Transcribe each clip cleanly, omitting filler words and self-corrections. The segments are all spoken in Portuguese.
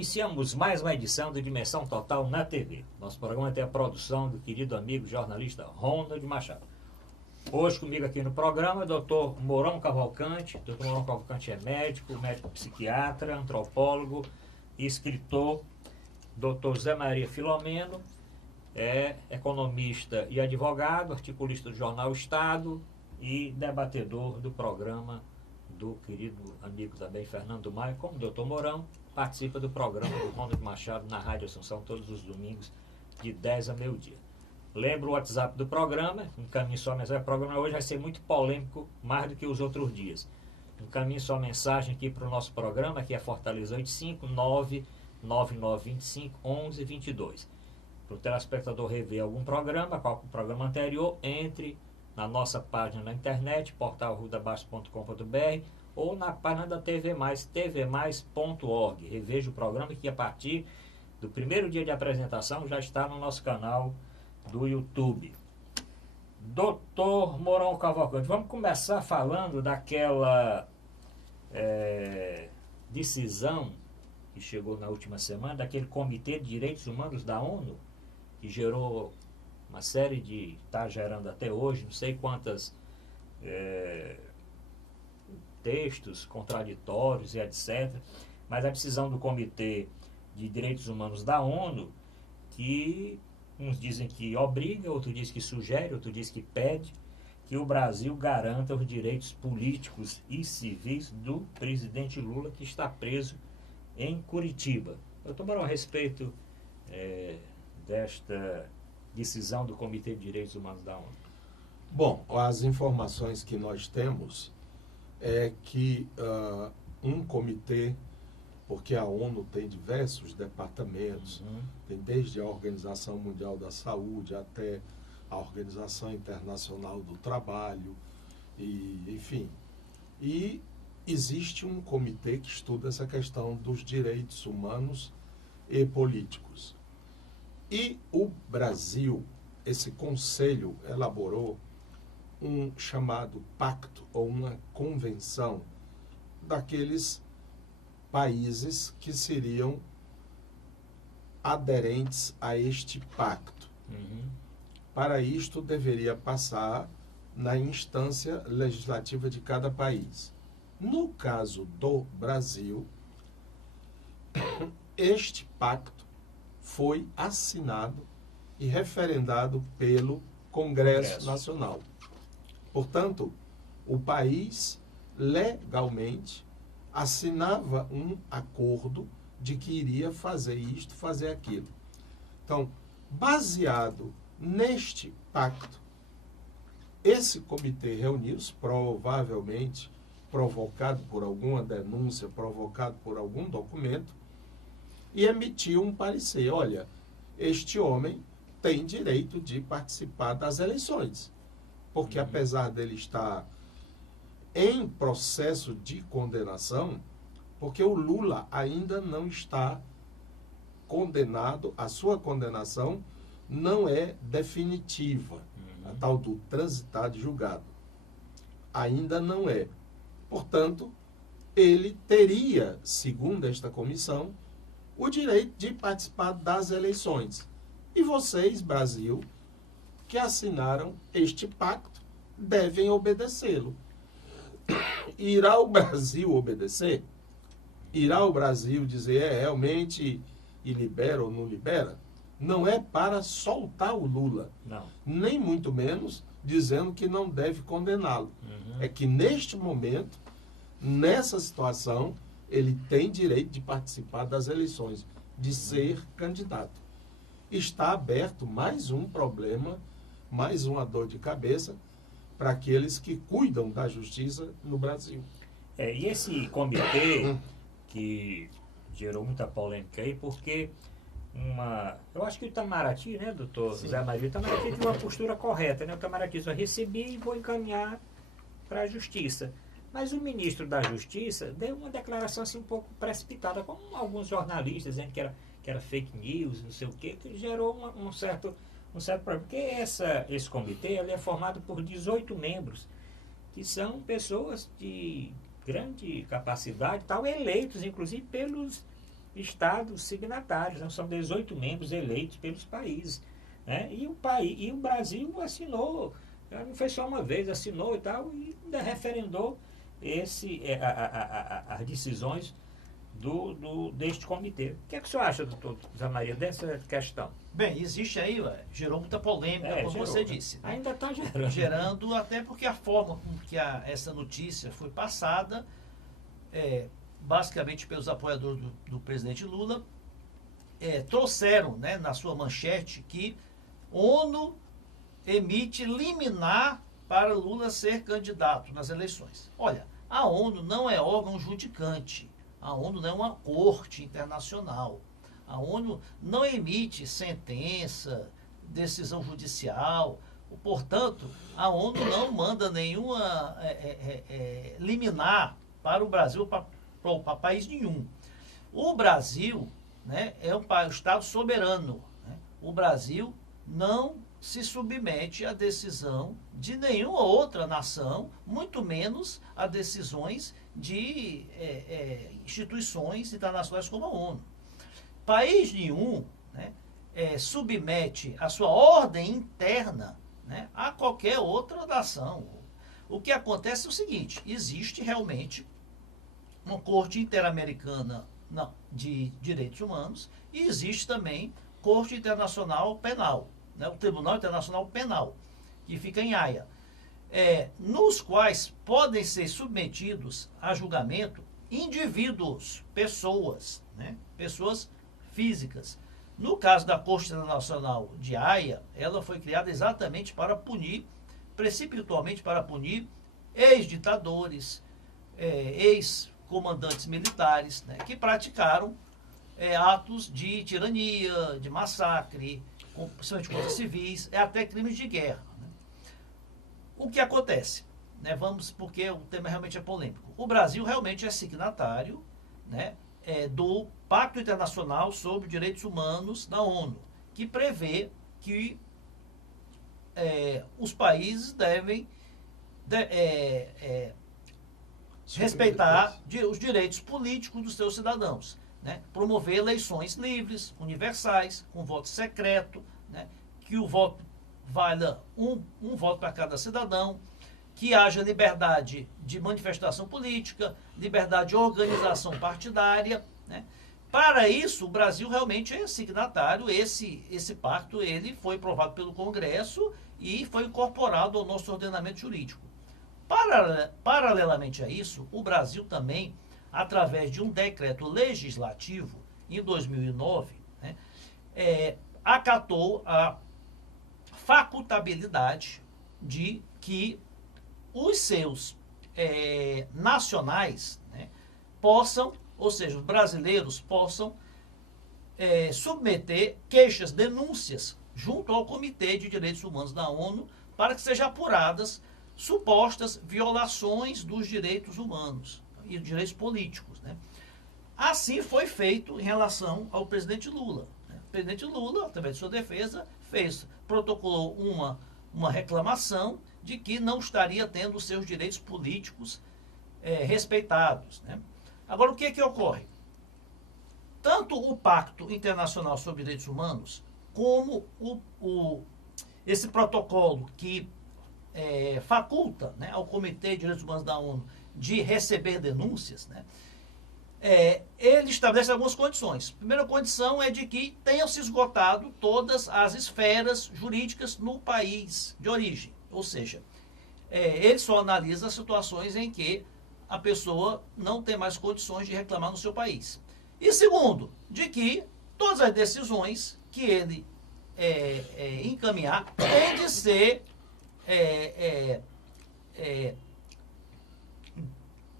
Iniciamos mais uma edição do Dimensão Total na TV. Nosso programa tem a produção do querido amigo jornalista Ronald Machado. Hoje comigo aqui no programa, Dr. Mourão Cavalcante. Dr. Mourão Cavalcante é médico psiquiatra, antropólogo e escritor. Dr. Zé Maria Filomeno é economista e advogado, articulista do jornal Estado e debatedor do programa do querido amigo também Fernando Maia, como o Dr. Mourão, participa do programa do Ronald Machado na Rádio Assunção todos os domingos de 10 a meio-dia. Lembro o WhatsApp do programa, encaminhe sua mensagem. O programa hoje vai ser muito polêmico, mais do que os outros dias. Encaminhe sua mensagem aqui para o nosso programa, que é Fortaleza 85 99925 1122. Para o telespectador rever algum programa, qual o programa anterior, entre na nossa página na internet, portalrudabaixo.com.br ou na página da TV Mais, tvmais.org. Reveja o programa que a partir do primeiro dia de apresentação já está no nosso canal do YouTube. Doutor Mourão Cavalcante, vamos começar falando daquela decisão que chegou na última semana, daquele Comitê de Direitos Humanos da ONU, que gerou uma série de... está gerando até hoje, não sei quantas textos contraditórios e etc. Mas a decisão do Comitê de Direitos Humanos da ONU, que uns dizem que obriga, outros dizem que sugere, outros dizem que pede que o Brasil garanta os direitos políticos e civis do presidente Lula, que está preso em Curitiba. Eu tomarei a respeito desta decisão do Comitê de Direitos Humanos da ONU. Bom, as informações que nós temos é que um comitê, porque a ONU tem diversos departamentos, tem desde a Organização Mundial da Saúde até a Organização Internacional do Trabalho, e, enfim. E existe um comitê que estuda essa questão dos direitos humanos e políticos. E o Brasil, esse conselho elaborou um chamado pacto ou uma convenção daqueles países que seriam aderentes a este pacto. Para isto deveria passar na instância legislativa de cada país. No caso do Brasil, este pacto foi assinado e referendado pelo Congresso Nacional. Portanto, o país legalmente assinava um acordo de que iria fazer isto, fazer aquilo. Então, baseado neste pacto, esse comitê reuniu-se, provavelmente provocado por alguma denúncia, provocado por algum documento, e emitiu um parecer. Olha, este homem tem direito de participar das eleições, porque apesar dele estar em processo de condenação, porque o Lula ainda não está condenado, a sua condenação não é definitiva, a tal do transitado e julgado. Ainda não é. Portanto, ele teria, segundo esta comissão, o direito de participar das eleições. E vocês, Brasil, que assinaram este pacto, devem obedecê-lo. Irá o Brasil obedecer? Irá o Brasil dizer realmente e libera ou não libera? Não é para soltar o Lula, não. Nem muito menos dizendo que não deve condená-lo. É que neste momento, nessa situação, ele tem direito de participar das eleições, de ser candidato. Está aberto mais um problema, mais uma dor de cabeça para aqueles que cuidam da justiça no Brasil. E esse comitê que gerou muita polêmica aí, porque eu acho que o Itamaraty, né, doutor Zé Maria, o Itamaraty teve uma postura correta, né? O Itamaraty só recebi e vou encaminhar para a justiça. Mas o ministro da Justiça deu uma declaração assim um pouco precipitada, como alguns jornalistas dizendo que era fake news, não sei o quê, que gerou um certo problema. Porque esse comitê ele é formado por 18 membros, que são pessoas de grande capacidade, tal, eleitos inclusive pelos estados signatários, né? São 18 membros eleitos pelos países, né? E o Brasil assinou, não foi só uma vez, assinou e tal, e ainda referendou as decisões deste comitê. O que é que o senhor acha, doutor Zé Maria, dessa questão? Bem, existe aí, gerou muita polêmica, como gerou, você disse. Né? Ainda está gerando. Gerando, até porque a forma com que essa notícia foi passada, basicamente pelos apoiadores do presidente Lula, trouxeram, né, na sua manchete que ONU emite liminar para Lula ser candidato nas eleições. Olha, a ONU não é órgão judicante. A ONU não é uma corte internacional. A ONU não emite sentença, decisão judicial. Portanto, a ONU não manda nenhuma liminar para o Brasil, para país nenhum. O Brasil, né, é um Estado soberano. Né? O Brasil não se submete à decisão de nenhuma outra nação, muito menos a decisões de instituições internacionais como a ONU. País nenhum, né, submete a sua ordem interna, né, a qualquer outra nação. O que acontece é o seguinte: existe realmente uma Corte Interamericana de Direitos Humanos e existe também Corte Internacional Penal, né, o Tribunal Internacional Penal, que fica em Haia, nos quais podem ser submetidos a julgamento indivíduos, pessoas, né, pessoas físicas. No caso da Corte Internacional de Haia, ela foi criada exatamente para punir, precipitualmente para punir ex-ditadores, ex-comandantes militares, né, que praticaram atos de tirania, de massacre, principalmente contra civis, até crimes de guerra. Né? O que acontece? Né, porque o tema realmente é polêmico. O Brasil realmente é signatário, né, do Pacto Internacional sobre Direitos Humanos da ONU, que prevê que os países devem respeitar os direitos políticos dos seus cidadãos. Né, promover eleições livres, universais, com voto secreto, né, que o voto valha um voto para cada cidadão, que haja liberdade de manifestação política, liberdade de organização partidária. Né. Para isso, o Brasil realmente é signatário. Esse pacto ele foi aprovado pelo Congresso e foi incorporado ao nosso ordenamento jurídico. Paralelamente a isso, o Brasil também, através de um decreto legislativo, em 2009, né, acatou a facultabilidade de que os seus nacionais, né, possam, ou seja, os brasileiros possam submeter queixas, denúncias, junto ao Comitê de Direitos Humanos da ONU, para que sejam apuradas supostas violações dos direitos humanos e direitos políticos. Né? Assim foi feito em relação ao presidente Lula. Né? O presidente Lula, através de sua defesa, protocolou uma reclamação de que não estaria tendo os seus direitos políticos respeitados. Né? Agora, o que é que ocorre? Tanto o Pacto Internacional sobre Direitos Humanos, como esse protocolo que faculta, né, ao Comitê de Direitos Humanos da ONU de receber denúncias, né, ele estabelece algumas condições. A primeira condição é de que tenham se esgotado todas as esferas jurídicas no país de origem. Ou seja, ele só analisa as situações em que a pessoa não tem mais condições de reclamar no seu país. E segundo, de que todas as decisões que ele encaminhar têm de ser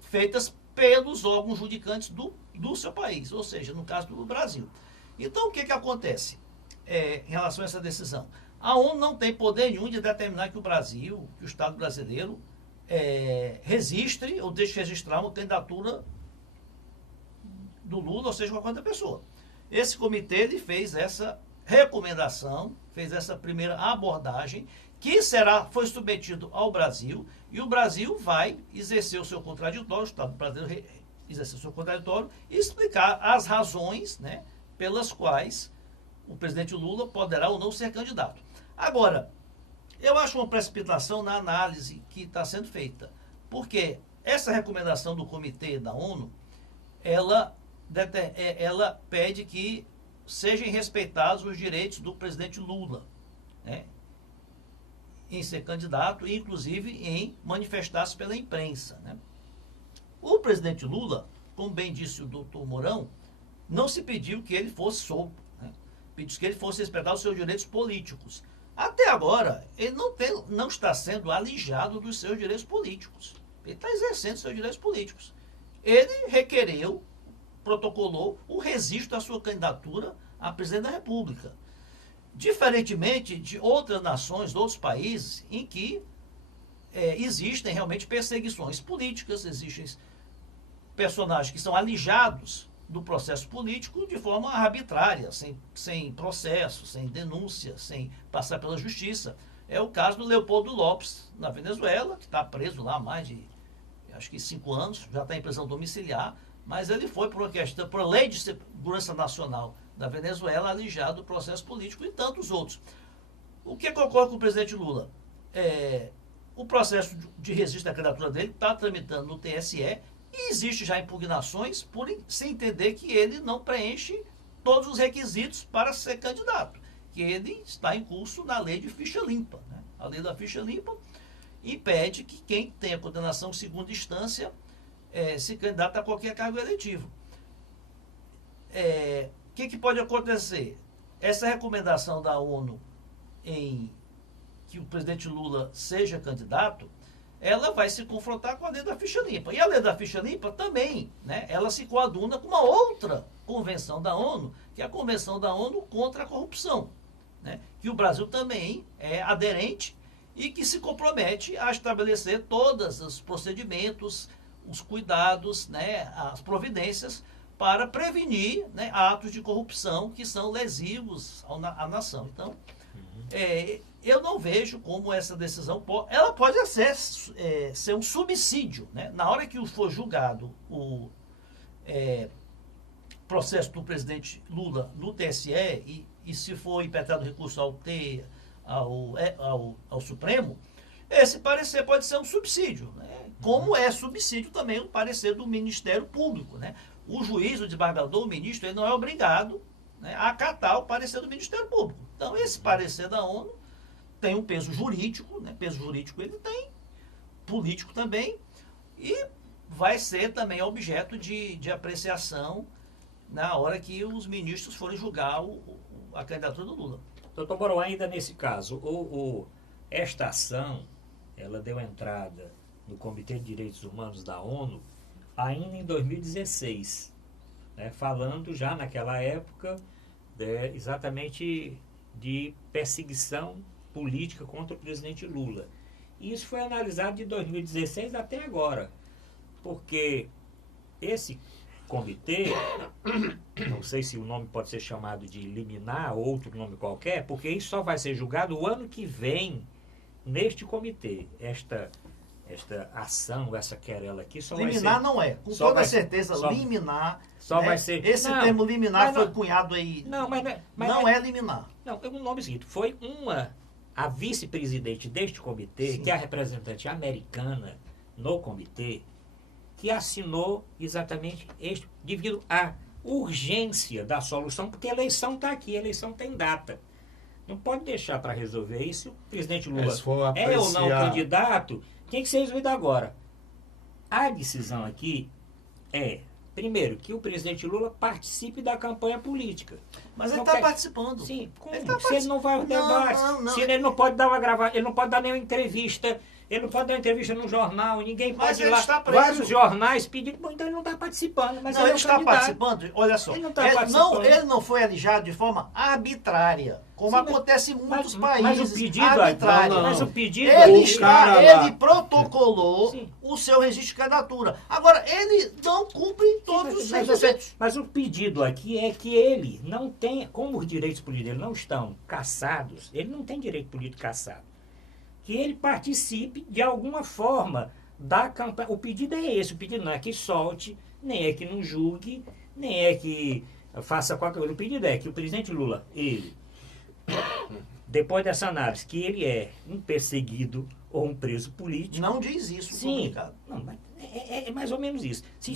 feitas pelos órgãos judicantes do seu país, ou seja, no caso do Brasil. Então, o que acontece em relação a essa decisão? A ONU não tem poder nenhum de determinar que o Brasil, que o Estado brasileiro, registre ou deixe registrar uma candidatura do Lula, ou seja, qualquer outra pessoa. Esse comitê ele fez essa recomendação, fez essa primeira abordagem, que foi submetido ao Brasil, e o Brasil vai exercer o seu contraditório, o Estado brasileiro exercer seu contraditório e explicar as razões, né, pelas quais o presidente Lula poderá ou não ser candidato. Agora, eu acho uma precipitação na análise que está sendo feita, porque essa recomendação do Comitê da ONU, ela pede que sejam respeitados os direitos do presidente Lula, né, em ser candidato e, inclusive, em manifestar-se pela imprensa, né. O presidente Lula, como bem disse o doutor Mourão, não se pediu que ele fosse solto, né, pediu que ele fosse respeitar os seus direitos políticos. Até agora, ele não está sendo alijado dos seus direitos políticos. Ele está exercendo seus direitos políticos. Ele requereu, protocolou o registro da sua candidatura a presidente da República. Diferentemente de outras nações, de outros países, em que existem realmente perseguições políticas, existem personagens que são alijados do processo político de forma arbitrária, sem processo, sem denúncia, sem passar pela justiça. É o caso do Leopoldo Lopes, na Venezuela, que está preso lá há mais de, acho que 5 anos, já está em prisão domiciliar, mas ele foi por uma questão, por lei de segurança nacional da Venezuela, alijado do processo político e tantos outros. O que ocorre com o presidente Lula? O processo de registro da candidatura dele está tramitando no TSE e existe já impugnações por se entender que ele não preenche todos os requisitos para ser candidato, que ele está em curso na lei de ficha limpa, né? A lei da ficha limpa impede que quem tenha condenação em segunda instância se candidata a qualquer cargo eletivo. O que pode acontecer? Essa recomendação da ONU em que o presidente Lula seja candidato, ela vai se confrontar com a lei da ficha limpa. E a lei da ficha limpa também, né, ela se coaduna com uma outra convenção da ONU, que é a Convenção da ONU contra a Corrupção, né, que o Brasil também é aderente e que se compromete a estabelecer todos os procedimentos, os cuidados, né, as providências para prevenir, né, atos de corrupção que são lesivos à nação. Então, eu não vejo como essa decisão ela pode ser um subsídio, né? Na hora que for julgado o processo do presidente Lula no TSE e se for impetrado recurso ao Supremo, esse parecer pode ser um subsídio, né? Como é subsídio também o parecer do Ministério Público, né? O juiz, o desembargador, o ministro, ele não é obrigado, né, a acatar o parecer do Ministério Público. Então, esse parecer da ONU tem um peso jurídico, né? Peso jurídico ele tem, político também, e vai ser também objeto de apreciação na hora que os ministros forem julgar a candidatura do Lula. Doutor Mourão, ainda nesse caso, esta ação, ela deu entrada no Comitê de Direitos Humanos da ONU ainda em 2016, né, falando já naquela época exatamente de perseguição política contra o presidente Lula. E isso foi analisado de 2016 até agora, porque esse comitê, não sei se o nome pode ser chamado de liminar ou outro nome qualquer, porque isso só vai ser julgado o ano que vem neste comitê. Esta ação, essa querela aqui só liminar vai ser... não é, com toda certeza, liminar... Só, né, vai ser... Esse termo liminar foi cunhado aí... Não é liminar. Não, é um nome seguinte. Foi a vice-presidente deste comitê, sim, que é a representante americana no comitê, que assinou exatamente devido à urgência da solução, porque a eleição está aqui, a eleição tem data. Não pode deixar para resolver isso. O presidente Lula é ou não candidato, tem que ser resolvido agora. A decisão aqui é, primeiro, que o presidente Lula participe da campanha política. Mas ele está participando. Sim, como? Se ele não vai ao debate, se ele não pode dar uma gravata, ele não pode dar nenhuma entrevista, ele não pode dar uma entrevista no jornal, ninguém pode ir lá. Vários jornais pedindo, bom, então ele não está participando. Mas ele está participando, olha só. Ele não foi alijado de forma arbitrária, como acontece em muitos países. Mas o pedido arbitrário. Mas o pedido ele protocolou o seu registro de candidatura. Agora, ele não cumpre todos os requisitos. Mas o pedido aqui é que ele não tem, como os direitos políticos não estão cassados, ele não tem direito político cassado. Que ele participe de alguma forma da campanha. O pedido é esse, o pedido não é que solte nem é que não julgue, nem é que faça qualquer coisa. O pedido é que o presidente Lula, ele, depois dessa análise, que ele é um perseguido ou um preso político... Não diz isso, sim, comunicado. não, mas é mais ou menos isso. Se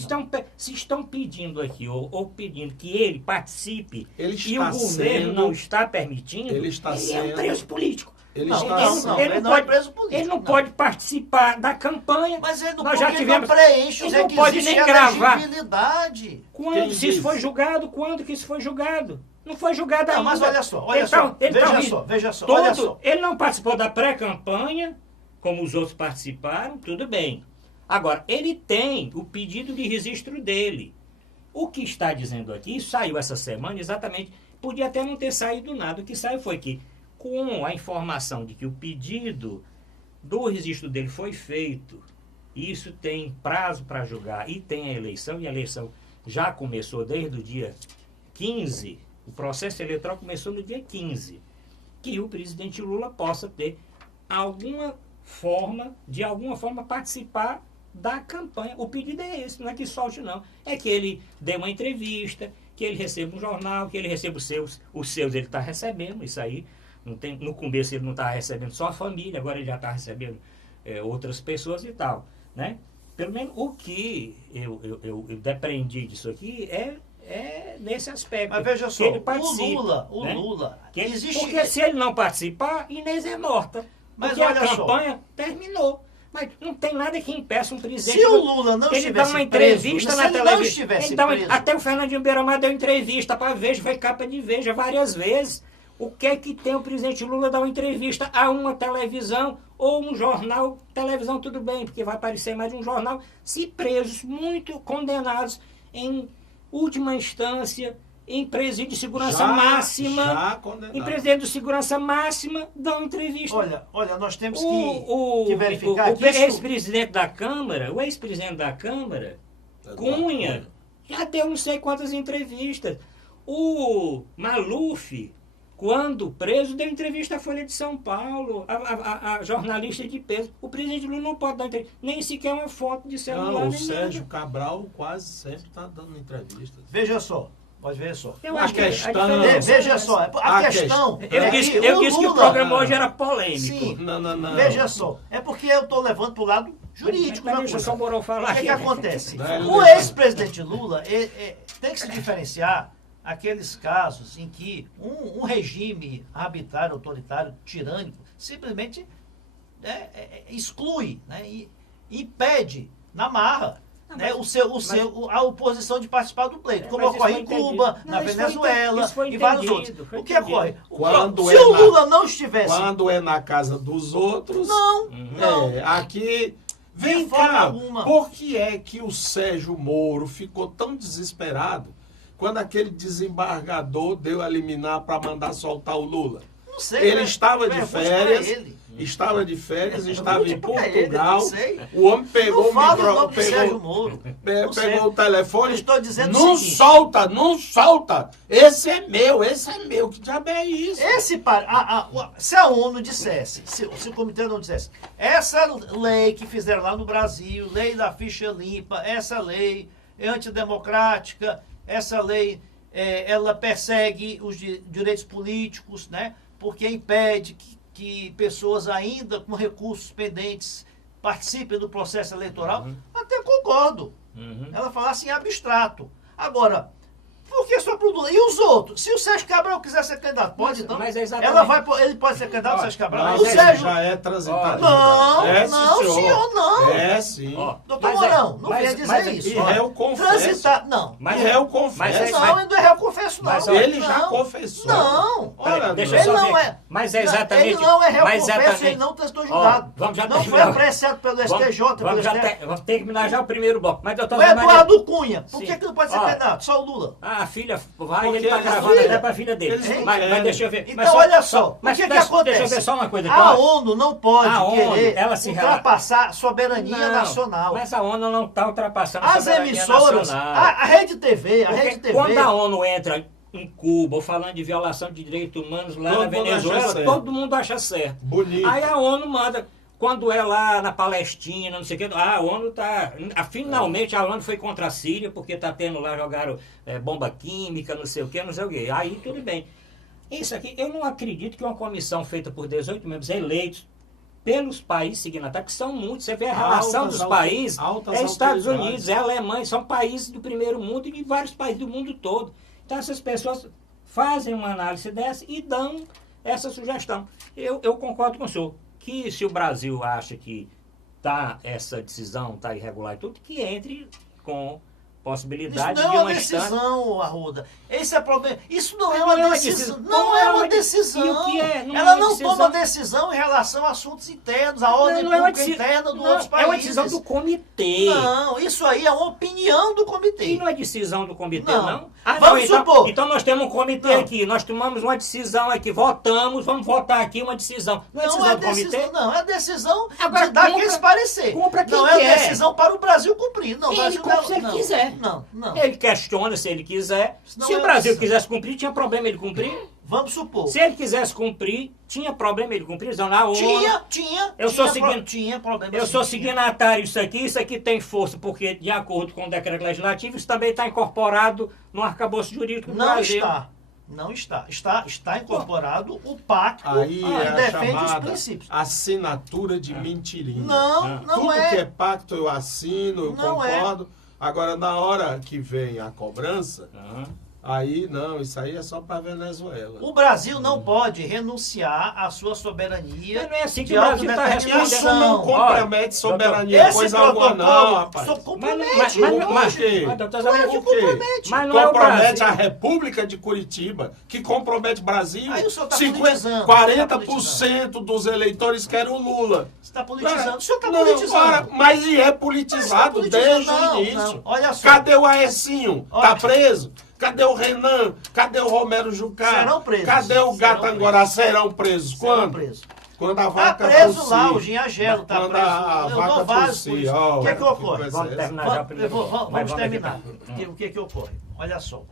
estão pedindo aqui, ou pedindo que ele participe, Ele e o está governo sendo- não está permitindo, ele está é um sendo- preso político. Ele Não, está não, ele não é preso político. Ele não não. pode participar da campanha. Mas ele não, Nós já porque tivemos- não preenche os ele não pode requisitos nem de gravar. elegibilidade. Quando Quem se isso diz? foi julgado? Quando que isso foi julgado? Não foi julgado Não, ainda. mas olha só, olha Ele só. tá- ele tá Veja só, todo, olha só. Ele não participou da pré-campanha, como os outros participaram, tudo bem. Agora, ele tem o pedido de registro dele. O que está dizendo aqui, saiu essa semana exatamente, podia até não ter saído nada. O que saiu foi que, com a informação de que o pedido do registro dele foi feito, isso tem prazo para julgar e tem a eleição, e a eleição já começou desde o dia 15, o processo eleitoral começou no dia 15, que o presidente Lula possa ter de alguma forma participar da campanha. O pedido é esse, não é que solte não, é que ele dê uma entrevista, que ele receba um jornal, que ele receba os seus ele está recebendo, isso aí, não tem, no começo ele não estava recebendo só a família, agora ele já está recebendo outras pessoas e tal, né? Pelo menos o que eu depreendi disso aqui é nesse aspecto. Mas veja só, que ele participe, o né? Lula, Que ele- existe... Porque se ele não participar, Inês é morta. Mas Porque a olha só. campanha terminou. Mas não tem nada que impeça um presidente... Se o Lula não ele dá estivesse uma entrevista preso, na se ele não televisão. estivesse preso, Até o Fernandinho Beiramar deu entrevista para Veja, foi capa de Veja várias vezes. O que é que tem o presidente Lula dar uma entrevista a uma televisão ou um jornal? Televisão tudo bem, porque vai aparecer mais um jornal. Se presos, muito condenados em última instância, em presídio de segurança máxima, Já condenado. em presídio de segurança máxima, dão entrevista. olha, nós temos que verificar o que isso... ex-presidente da Câmara, Cunha, já deu não sei quantas entrevistas. O Maluf, quando preso, deu entrevista à Folha de São Paulo, a jornalista de peso. O presidente Lula não pode dar entrevista, nem sequer uma foto de celular. Não, o nem Sérgio nada. Cabral quase sempre está dando entrevistas. Veja só, pode ver só. Eu A acho que questão- diferença Veja é só, essa. a A questão... Eu é disse, que eu disse que o Lula- programa hoje era polêmico. Sim, Não. veja só, é porque eu estou levando para o lado jurídico Mas da deixa coisa. só o Mourão falar. O que acontece? Não, ele O deixa- ex-presidente Lula tem que se diferenciar aqueles casos em que um regime arbitrário, autoritário, tirânico, simplesmente exclui, né, e impede na marra, né, a oposição de participar do pleito, como mas isso ocorre foi em Cuba, entendido. na Não, isso foi Venezuela isso foi e vários entendido, outros. foi O que entendido. ocorre? Quando Se o Lula não estivesse... Quando é na casa dos outros... Não, não. Aqui... Vem De forma cá, alguma. por que é que o Sérgio Moro ficou tão desesperado quando aquele desembargador deu a liminar para mandar soltar o Lula? Não sei. Ele estava de pergunte pra férias, ele. estava em Pergunte pra ele, Portugal, não sei. o homem pegou Não o fala o microfone, nome do Sérgio Moro. Não sei. pegou o telefone, Eu estou dizendo não o seguinte. solta, não solta, esse é meu, que diabo é isso? Se a ONU dissesse, se o comitê não dissesse, essa lei que fizeram lá no Brasil, lei da ficha limpa, essa lei é antidemocrática, essa lei ela persegue os direitos políticos, né? Porque impede que pessoas ainda com recursos pendentes participem do processo eleitoral, até concordo. Ela fala assim, abstrato. Agora, por que só pro Lula? E os outros? Se o Sérgio Cabral quiser ser candidato, pode então? Mas é exatamente... Ele pode ser candidato, o Sérgio Cabral? Mas O ele Sérgio... já é transitado. Não, É, não, senhor, não. É, sim. Ó, Doutor mas Mourão, não venha dizer E isso. réu confesso. Transitar, não. Mas E réu mas confesso. Não, ele não é réu confesso, não. Mas, ó, Ele já Não. confessou. Não. Ora, Deixa eu Ele só não ver. é. Mas é exatamente... Ele não é réu mas confesso, exatamente- ele não testou julgado. vamos já Não foi terminar. apreciado pelo STJ, Vamos pelo já STF. vamos terminar já o primeiro bloco. Mas, doutor O Zé Maria, Eduardo Cunha, por Sim. que não pode ser Ó. candidato? Só o Lula. a filha vai e Porque ele está eles- gravando filha. até para a filha dele. Eles não Mas querem. deixa eu ver. Então, Mas olha só, mas o que deixa acontece? eu ver só uma coisa. A ONU não pode A ONU, querer ela se ultrapassar a soberania Não, nacional. Mas a ONU não está ultrapassando a As soberania emissoras, nacional. a Rede TV, Porque quando a ONU entra em Cuba, ou falando de violação de direitos humanos lá Todo na mundo acha Venezuela, certo. todo mundo acha certo. Bonito. Aí a ONU manda Quando é lá na Palestina, não sei o que, a ONU está... Finalmente a ONU foi contra a Síria, porque está tendo lá, jogaram bomba química, não sei o que, não sei o que. Aí tudo bem. Isso aqui, eu não acredito que uma comissão feita por 18 membros eleitos pelos países signatários, que são muitos, você vê a relação dos países, Estados Unidos, Alemanha, são países do primeiro mundo e de vários países do mundo todo. Então essas pessoas fazem uma análise dessa e dão essa sugestão. Eu concordo com o senhor, que se o Brasil acha que essa decisão está irregular e tudo, que entre com possibilidade isso não de é uma uma decisão, Arruda. Esse é o problema. Isso não é uma decisão. Não é uma decisão. E o que é? Ela não toma decisão em relação a assuntos internos, a ordem pública interna do outros países. É uma decisão do comitê. Não, isso aí é uma opinião do comitê. E não é decisão do comitê, não? Vamos supor. Então nós temos um comitê aqui, nós tomamos uma decisão aqui, votamos, vamos votar aqui uma decisão. Não é decisão do comitê? Não, é decisão agora, de dar aqueles parecer. Não é decisão para o Brasil cumprir. Não, ele cumpre se ele quiser. Não. Ele questiona se ele quiser. Se o Brasil quisesse cumprir, tinha problema ele cumprir? Vamos supor. Se ele quisesse cumprir, tinha problema ele cumprir? Não, na ONU, tinha problema. Eu sou signatário disso aqui tem força, porque de acordo com o decreto legislativo, isso também está incorporado no arcabouço jurídico do Brasil. Não está. Está incorporado o pacto aí que defende os princípios. Assinatura de mentirinha. Não Tudo é. que é pacto eu assino, eu não concordo. Agora, na hora que vem a cobrança, aí não, isso aí é só para Venezuela. O Brasil não pode renunciar à sua soberania. Mas não é assim que o Brasil está respondendo. Isso não compromete soberania, coisa alguma não, rapaz. Compromete. Mas não é o compromete a República de Curitiba, que compromete o Brasil. Aí o senhor tá 40% dos eleitores querem o Lula. Você está politizando. O senhor está politizando. Mas é politizado desde o início. Olha só. Cadê o Aécinho? Tá preso? Cadê o Renan? Cadê o Romero Jucá? Serão presos. Cadê o Gatangorá? Serão presos. Quando? Quando a vaca preso tossir. lá, o Ginhagelo está preso. A Eu vaca dou vários tossir, por isso. O que é que ocorre? Vamos terminar já primeiro. Vamos terminar. O que é que ocorre? Olha só.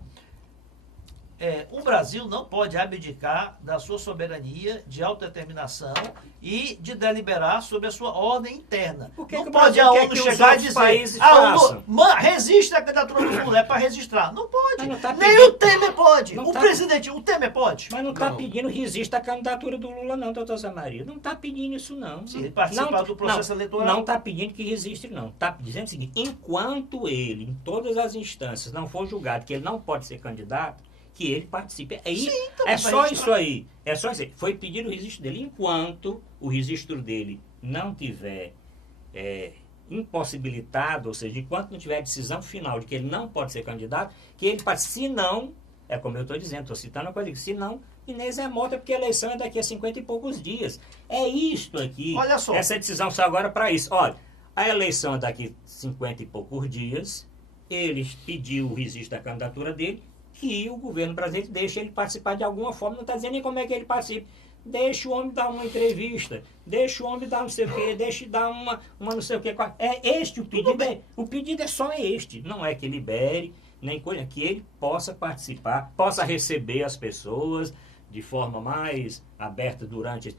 O Brasil não pode abdicar da sua soberania de autodeterminação e de deliberar sobre a sua ordem interna. Não pode a ONU chegar e dizer resiste a candidatura do Lula, é para registrar. Não pode. Nem o Temer pode. O Temer pode. Mas não está pedindo resista a candidatura do Lula não, doutor Zé Maria. Não está pedindo isso não. Se ele participar do processo eleitoral. Não está pedindo que resiste não. Está dizendo o seguinte, enquanto ele, em todas as instâncias, não for julgado que ele não pode ser candidato, que ele participe. É só isso aí. É só isso aí. Foi pedido o registro dele. Enquanto o registro dele não tiver impossibilitado, ou seja, enquanto não tiver a decisão final de que ele não pode ser candidato, que ele participe. Se não, é como eu estou dizendo, estou citando a coisa, se não, Inês é morta porque a eleição é daqui a 50 e poucos dias. É isto aqui. Olha só. Essa decisão só agora para isso. Olha, a eleição é daqui a 50 e poucos dias. Ele pediu o registro da candidatura dele, que o governo brasileiro deixa ele participar de alguma forma, não está dizendo nem como é que ele participa. Deixa o homem dar uma entrevista, deixa o homem dar não sei o quê, deixa dar uma não sei o quê. É este o pedido. O pedido é só este. Não é que libere, nem coisa, que ele possa participar, possa receber as pessoas de forma mais aberta durante...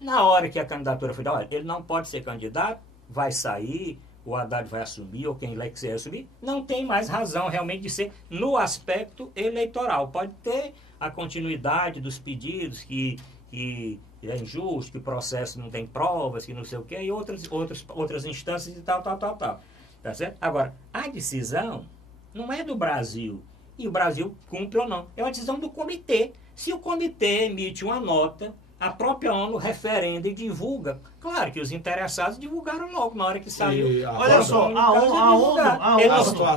Na hora que a candidatura foi dada, olha, ele não pode ser candidato, vai sair, o Haddad vai assumir, ou quem lá quiser assumir, não tem mais razão realmente de ser no aspecto eleitoral. Pode ter a continuidade dos pedidos que é injusto, que o processo não tem provas, que não sei o quê, e outras instâncias e tal. Tá certo? Agora, a decisão não é do Brasil, e o Brasil cumpre ou não. É uma decisão do comitê. Se o comitê emite uma nota, a própria ONU referenda e divulga. Claro que os interessados divulgaram logo na hora que saiu. Olha só, a ONU...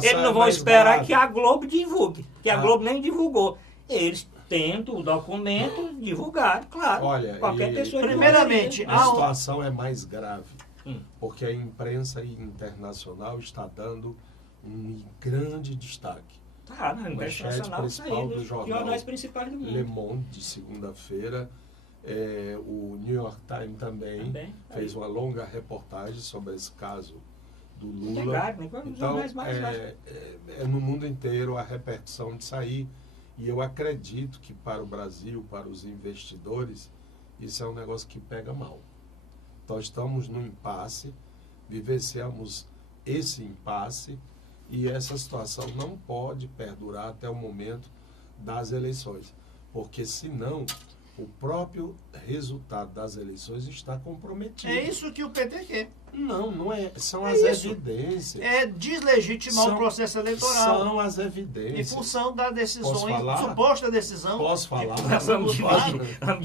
Eles não vão esperar que a Globo divulgue, que a Globo nem divulgou. Eles tentam o documento divulgar, claro. Olha, qualquer pessoa. Primeiramente, a situação é mais grave, porque a imprensa internacional está dando um grande destaque. Na imprensa internacional principal do jornais principais do mundo. Le Monde, de segunda-feira. O New York Times também fez uma longa reportagem sobre esse caso do Lula. Então, é no mundo inteiro a repercussão disso aí. E eu acredito que para o Brasil, para os investidores, isso é um negócio que pega mal. Nós estamos num impasse, vivenciamos esse impasse e essa situação não pode perdurar até o momento das eleições, porque senão o próprio resultado das eleições está comprometido. É isso que o PT quer. Não é. São É as isso. evidências. É deslegitimar o processo eleitoral. São as Em evidências. função da decisão, Posso falar? suposta decisão. Posso falar? Vamos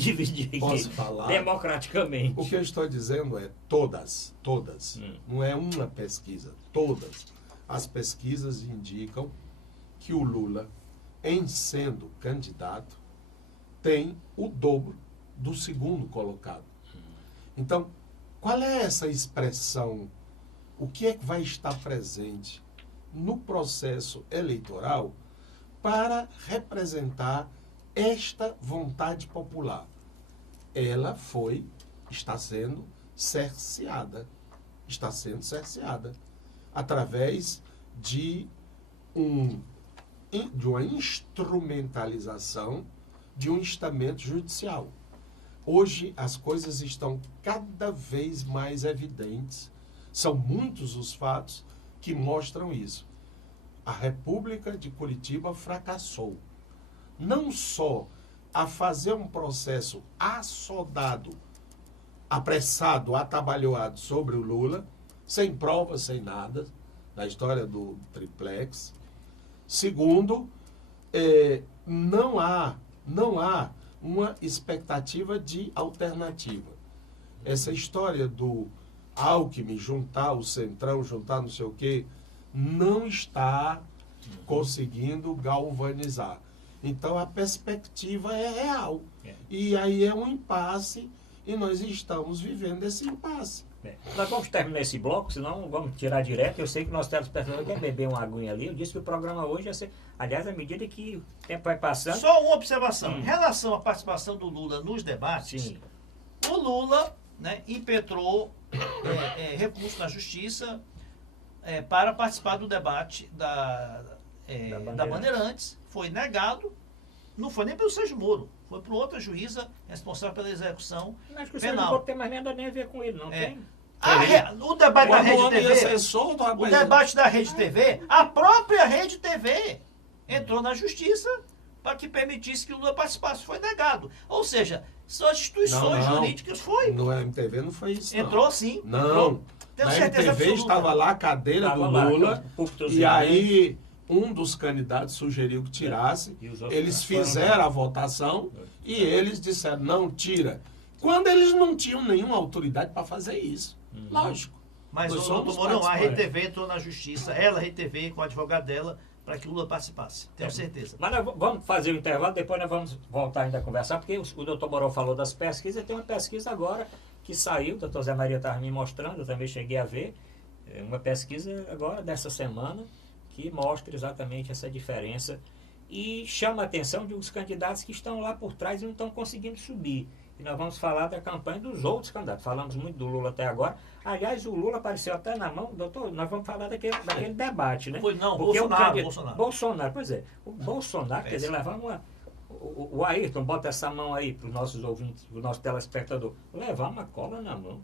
dividir aqui. Posso falar? Democraticamente. O que eu estou dizendo é todas. Não é uma pesquisa, todas. As pesquisas indicam que o Lula, em sendo candidato, tem o dobro do segundo colocado. Então, qual é essa expressão? O que é que vai estar presente no processo eleitoral para representar esta vontade popular? Ela está sendo cerceada. Está sendo cerceada através de uma instrumentalização de um estamento judicial. Hoje as coisas estão cada vez mais evidentes. São muitos os fatos que mostram isso. A República de Curitiba fracassou. Não só a fazer um processo assodado, apressado, atabalhoado sobre o Lula, sem provas, sem nada, na história do triplex. Segundo, não há uma expectativa de alternativa. Essa história do Alckmin juntar o Centrão, juntar não sei o quê, não está conseguindo galvanizar. Então a perspectiva é real. E aí é um impasse e nós estamos vivendo esse impasse. Nós vamos terminar esse bloco, senão vamos tirar direto. Eu sei que o nosso telespectador quer beber uma aguinha ali. Eu disse que o programa hoje ia ser... Aliás, à medida que o tempo vai passando... Só uma observação. Em relação à participação do Lula nos debates, Sim. o Lula, né, impetrou recurso na Justiça para participar do debate da Bandeirantes. Foi negado. Não foi nem pelo Sérgio Moro. Foi por outra juíza responsável pela execução Acho que o penal. Sérgio Moro tem mais nada nem a ver com ele, não tem? O debate da Rede TV, Solto, o debate da Rede TV, a própria Rede TV entrou na Justiça para que permitisse que o Lula participasse. Foi negado. Ou seja, são as instituições jurídicas. Foi. No MTV não foi isso. Entrou sim. Não. Entrou. Tenho Na certeza MTV absoluta. estava lá a cadeira do Lula. E aí um dos candidatos sugeriu que tirasse. Eles fizeram a votação e eles disseram, não, tira. Quando eles não tinham nenhuma autoridade para fazer isso. Lógico. Mas Nós o somos Mourão, a Rede participantes. TV entrou na Justiça, ela, a Rede TV, com o advogado dela, para que o Lula participasse. Tenho certeza. Mas nós vamos fazer o intervalo, depois nós vamos voltar ainda a conversar, porque o doutor Mourão falou das pesquisas, tem uma pesquisa agora que saiu, o doutor Zé Maria estava me mostrando, eu também cheguei a ver, uma pesquisa agora dessa semana, que mostra exatamente essa diferença e chama a atenção de uns candidatos que estão lá por trás e não estão conseguindo subir. E nós vamos falar da campanha dos outros candidatos. Falamos muito do Lula até agora. Aliás, o Lula apareceu até na mão, doutor, nós vamos falar daquele debate, né? Foi não, Porque Bolsonaro. Bolsonaro, pois é. O Bolsonaro, quer dizer, levar o Ayrton, bota essa mão aí para os nossos ouvintes, para o nosso telespectador. Levar uma cola na mão.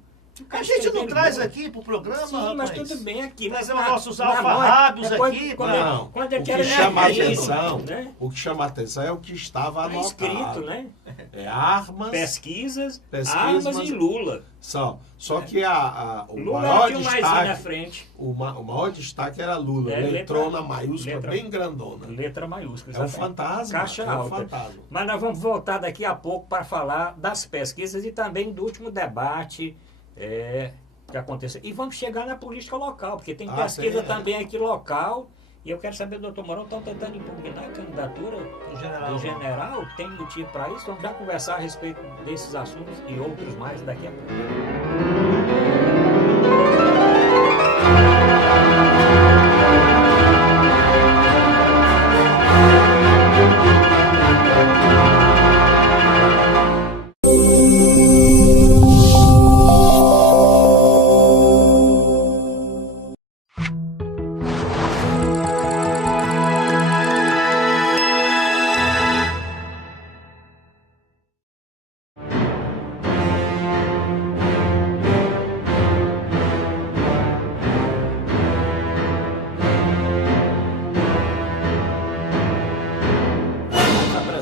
A gente não traz aqui pro programa, Sim, rapaz. mas tudo bem aqui. Trazemos nossos alfarrábios aqui. Não, quando o ele que quer chama a isso, atenção, né? o que chama a atenção é o que estava Tá escrito, anotado. né? É armas, Pesquisas, armas e Lula. Só que o Lula maior tinha um mais na destaque, frente. o maior destaque era Lula, letrona maiúscula, bem grandona. Letra maiúscula. É um exatamente. fantasma. Caixa alta. fantasma. Mas nós vamos voltar daqui a pouco para falar das pesquisas e também do último debate que aconteceu. E vamos chegar na política local, porque tem pesquisa também aqui local. E eu quero saber, doutor Mourão, estão tentando impugnar a candidatura do general? Tem motivo para isso? Vamos já conversar a respeito desses assuntos e outros mais daqui a pouco.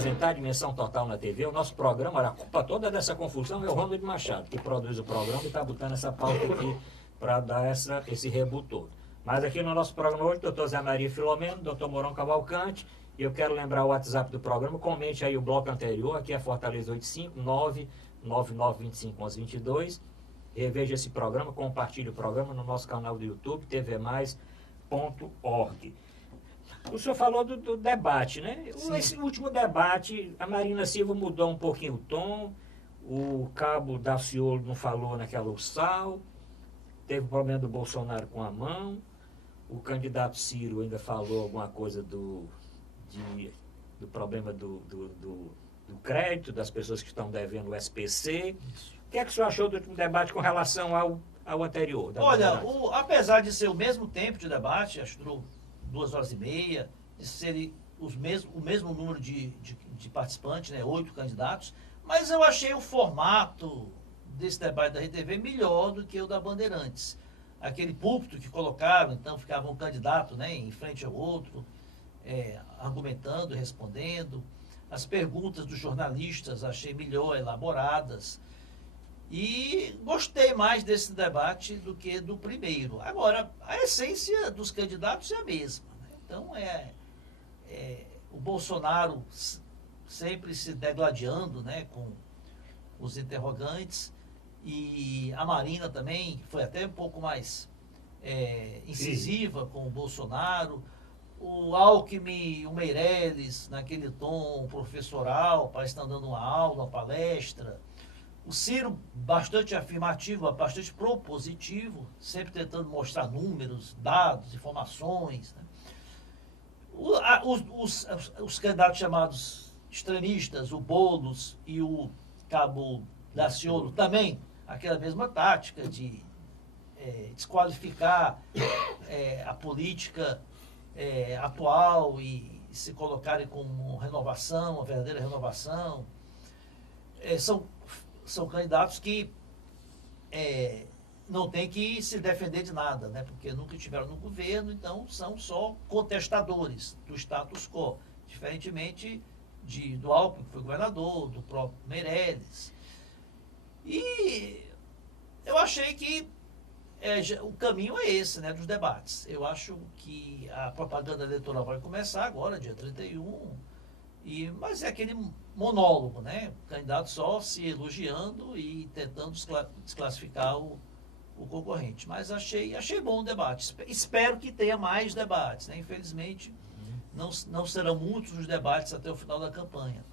apresentar a Dimensão Total na TV, o nosso programa, olha, a culpa toda dessa confusão é o Ronald Machado, que produz o programa e está botando essa pauta aqui para dar esse rebu todo. Mas aqui no nosso programa hoje, doutor Zé Maria Filomeno, doutor Mourão Cavalcante, e eu quero lembrar o WhatsApp do programa, comente aí o bloco anterior, aqui é Fortaleza 859-9925-1122, reveja esse programa, compartilhe o programa no nosso canal do YouTube, tvmais.org. O senhor falou do debate, né? Sim. Esse último debate, a Marina Silva mudou um pouquinho o tom, o cabo Daciolo não falou naquela ursal, teve o problema do Bolsonaro com a mão, o candidato Ciro ainda falou alguma coisa do problema do crédito, das pessoas que estão devendo o SPC. Isso. O que é que o senhor achou do último debate com relação ao anterior? Olha, apesar de ser o mesmo tempo de debate, acho que durou 2h30, de serem o mesmo número de participantes, né, 8 candidatos, mas eu achei o formato desse debate da RTV melhor do que o da Bandeirantes. Aquele púlpito que colocaram, então ficava um candidato, né, em frente ao outro, argumentando, respondendo. As perguntas dos jornalistas achei melhor elaboradas. E gostei mais desse debate do que do primeiro. Agora, a essência dos candidatos é a mesma, né? Então, o Bolsonaro sempre se degladiando, né, com os interrogantes, e a Marina também foi até um pouco mais incisiva com o Bolsonaro. O Alckmin, o Meirelles, naquele tom professoral, parece estar dando uma aula, uma palestra. O Ciro, bastante afirmativo, bastante propositivo, sempre tentando mostrar números, dados, informações, né? Os candidatos chamados extremistas, o Boulos e o cabo Daciolo, também aquela mesma tática de desqualificar a política atual e se colocarem como renovação, uma verdadeira renovação. São candidatos que não tem que se defender de nada, né? Porque nunca estiveram no governo, então são só contestadores do status quo, diferentemente do Alckmin, que foi governador, do próprio Meirelles. E eu achei que o caminho é esse, né, dos debates. Eu acho que a propaganda eleitoral vai começar agora, dia 31, mas é aquele monólogo, né? O candidato só se elogiando e tentando desclassificar o concorrente. Mas achei bom o debate. Espero que tenha mais debates, né? Infelizmente, não serão muitos os debates até o final da campanha.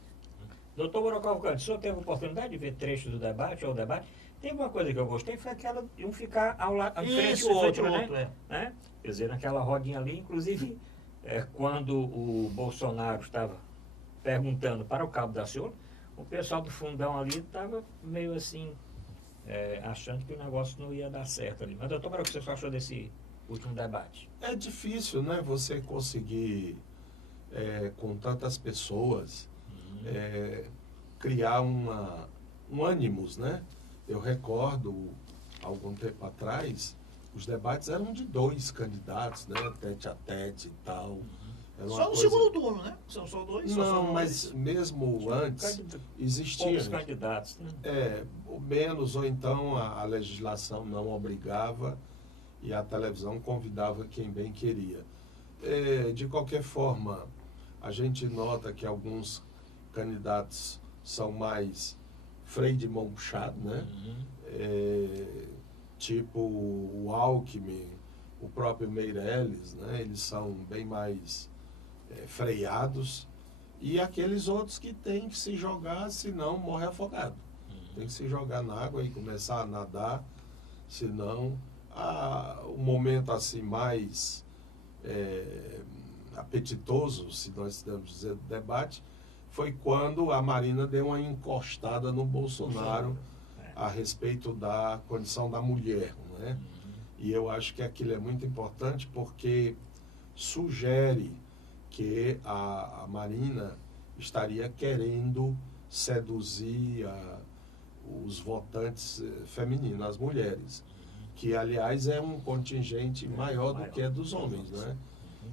Doutor Mourão Cavalcante, o senhor teve a oportunidade de ver trechos do debate ou debate? Tem uma coisa que eu gostei, foi aquela de um ficar ao lado, em frente ao outro, né? Né? Quer dizer, naquela rodinha ali, inclusive, quando o Bolsonaro estava perguntando para o cabo Daciolo, o pessoal do fundão ali estava meio assim, achando que o negócio não ia dar certo ali. Mas, doutor, o que você achou desse último debate? É difícil, né, você conseguir, com tantas pessoas, criar um ânimos, né? Eu recordo, algum tempo atrás, os debates eram de 2 candidatos, né? Tete a tete e tal. Só no segundo turno, né? São só 2? Não, mas mesmo antes existia. Poucos candidatos, né? Menos, ou então a legislação não obrigava e a televisão convidava quem bem queria. De qualquer forma, a gente nota que alguns candidatos são mais freio de mão puxado, né? Tipo o Alckmin, o próprio Meirelles, né? Eles são bem mais freados, e aqueles outros que têm que se jogar, senão morre afogado. Tem que se jogar na água e começar a nadar, senão o momento assim mais apetitoso, se nós podemos dizer, do debate, foi quando a Marina deu uma encostada no Bolsonaro a respeito da condição da mulher, né? E eu acho que aquilo é muito importante porque sugere que a Marina estaria querendo seduzir os votantes femininos, as mulheres, que aliás é um contingente maior do que dos homens, né?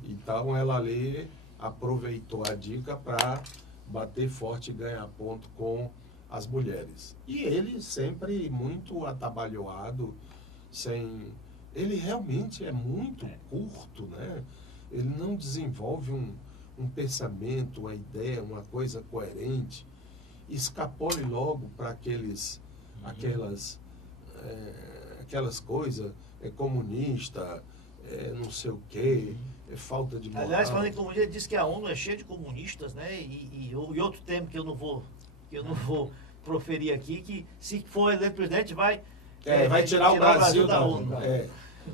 Então ela ali aproveitou a dica para bater forte e ganhar ponto com as mulheres. E ele sempre muito atabalhoado, ele realmente é muito curto, né? Ele não desenvolve um pensamento, uma ideia, uma coisa coerente. Escapole logo para aquelas coisas, comunista, não sei o quê, falta de moral. Aliás, falando em comunismo, ele disse que a ONU é cheia de comunistas, né? E outro termo que eu não vou proferir aqui, que se for eleito presidente vai tirar o Brasil da ONU.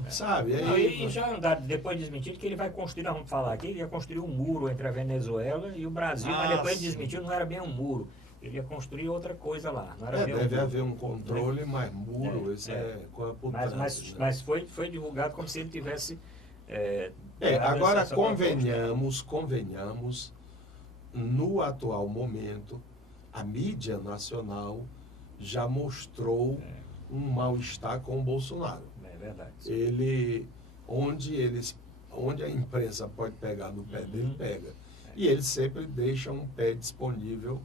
Sabe? E já depois desmentido que ele vai construir, vamos falar aqui, ele ia construir um muro entre a Venezuela e o Brasil, mas depois ele desmentiu, não era bem um muro. Ele ia construir outra coisa lá. Não era deve haver um controle, mas muro, isso é por trás, mas foi divulgado como se ele tivesse... agora convenhamos, no atual momento, a mídia nacional já mostrou um mal-estar com o Bolsonaro. É verdade. Onde a imprensa pode pegar no pé dele, pega. E ele sempre deixa um pé disponível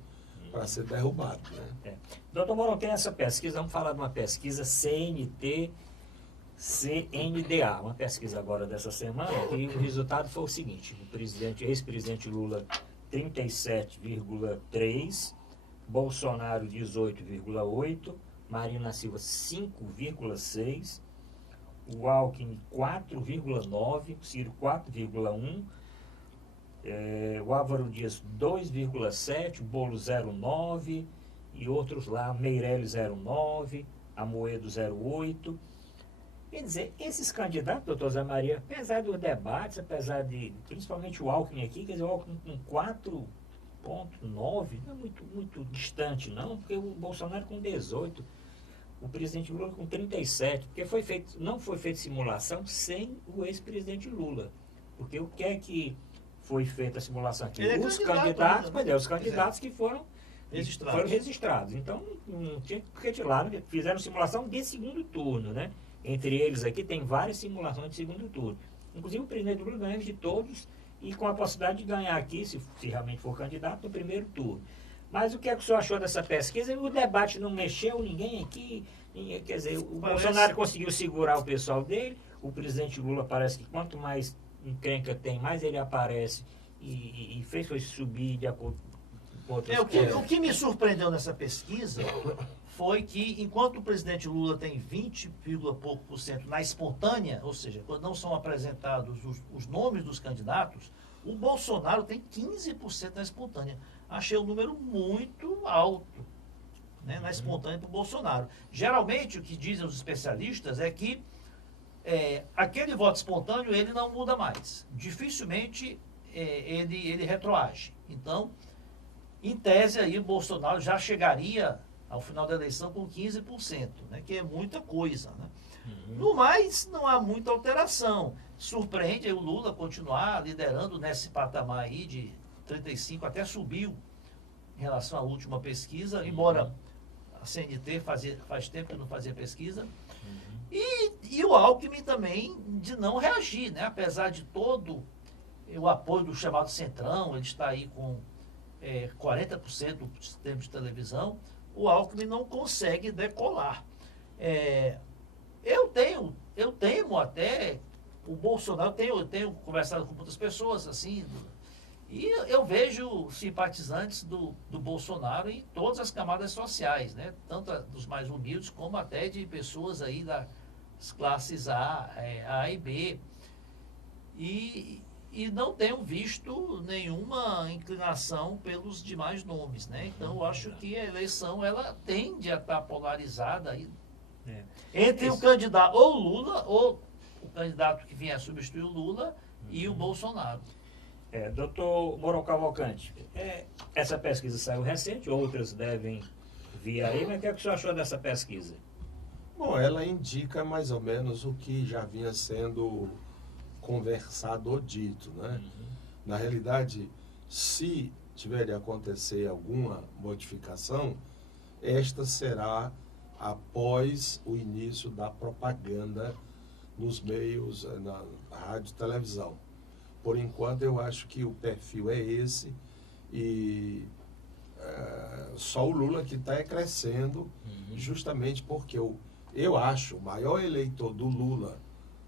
para ser derrubado. Né? Doutor Mourão, tem essa pesquisa, vamos falar de uma pesquisa CNT-CNDA, uma pesquisa agora dessa semana, e o resultado foi o seguinte: o ex-presidente Lula 37,3%, Bolsonaro 18,8%, Marina Silva 5,6%, o Alckmin 4,9%, Ciro 4,1%, o Álvaro Dias 2,7%, Bolo 0,9% e outros lá, Meirelles 0,9%, Amoedo 0,8%. Quer dizer, esses candidatos, doutor Zé Maria, apesar dos debates, apesar de, principalmente o Alckmin aqui, quer dizer, o Alckmin com 4,9%, não é muito distante não, porque o Bolsonaro com 18%, o presidente Lula com 37%, porque não foi feita simulação sem o ex-presidente Lula, porque o que é que foi feita a simulação aqui? Os candidatos que foram registrados. Então, não tinha que retirar, fizeram simulação de segundo turno, né? Entre eles aqui tem várias simulações de segundo turno. Inclusive o presidente Lula ganha de todos e com a possibilidade de ganhar aqui, se realmente for candidato, no primeiro turno. Mas o que é que o senhor achou dessa pesquisa? O debate não mexeu ninguém aqui. Quer dizer, o Bolsonaro conseguiu segurar o pessoal dele. O presidente Lula parece que quanto mais encrenca tem, mais ele aparece e fez foi subir de acordo com outras coisas. O que me surpreendeu nessa pesquisa foi que, enquanto o presidente Lula tem 20, pouco por cento na espontânea, ou seja, quando não são apresentados os nomes dos candidatos, o Bolsonaro tem 15% na espontânea. Achei um número muito alto, né, na espontânea para o Bolsonaro. Geralmente, o que dizem os especialistas é que aquele voto espontâneo ele não muda mais. Dificilmente ele retroage. Então, em tese, aí o Bolsonaro já chegaria ao final da eleição com 15%, né, que é muita coisa. Né? No mais, não há muita alteração. Surpreende o Lula continuar liderando nesse patamar aí de 35%, até subiu em relação à última pesquisa, embora a CNT faz tempo que não fazia pesquisa. E o Alckmin também de não reagir, né? Apesar de todo o apoio do chamado Centrão, ele está aí com 40% do tempo de televisão, o Alckmin não consegue decolar. Eu temo até o Bolsonaro, eu tenho conversado com muitas pessoas assim, e eu vejo simpatizantes do Bolsonaro em todas as camadas sociais, né? Tanto dos mais humildes como até de pessoas aí das classes A e B. E não tenho visto nenhuma inclinação pelos demais nomes, né? Então, eu acho que a eleição ela tende a estar polarizada aí, entre o candidato ou Lula, ou o candidato que vier a substituir o Lula e o Bolsonaro. Doutor Mourão Cavalcante, essa pesquisa saiu recente, outras devem vir aí, mas o que é que o senhor achou dessa pesquisa? Bom, ela indica mais ou menos o que já vinha sendo conversado ou dito, né? Na realidade, se tiver de acontecer alguma modificação, esta será após o início da propaganda nos meios, na rádio e televisão. Por enquanto, eu acho que o perfil é esse e Só o Lula que está crescendo, justamente porque eu acho o maior eleitor do Lula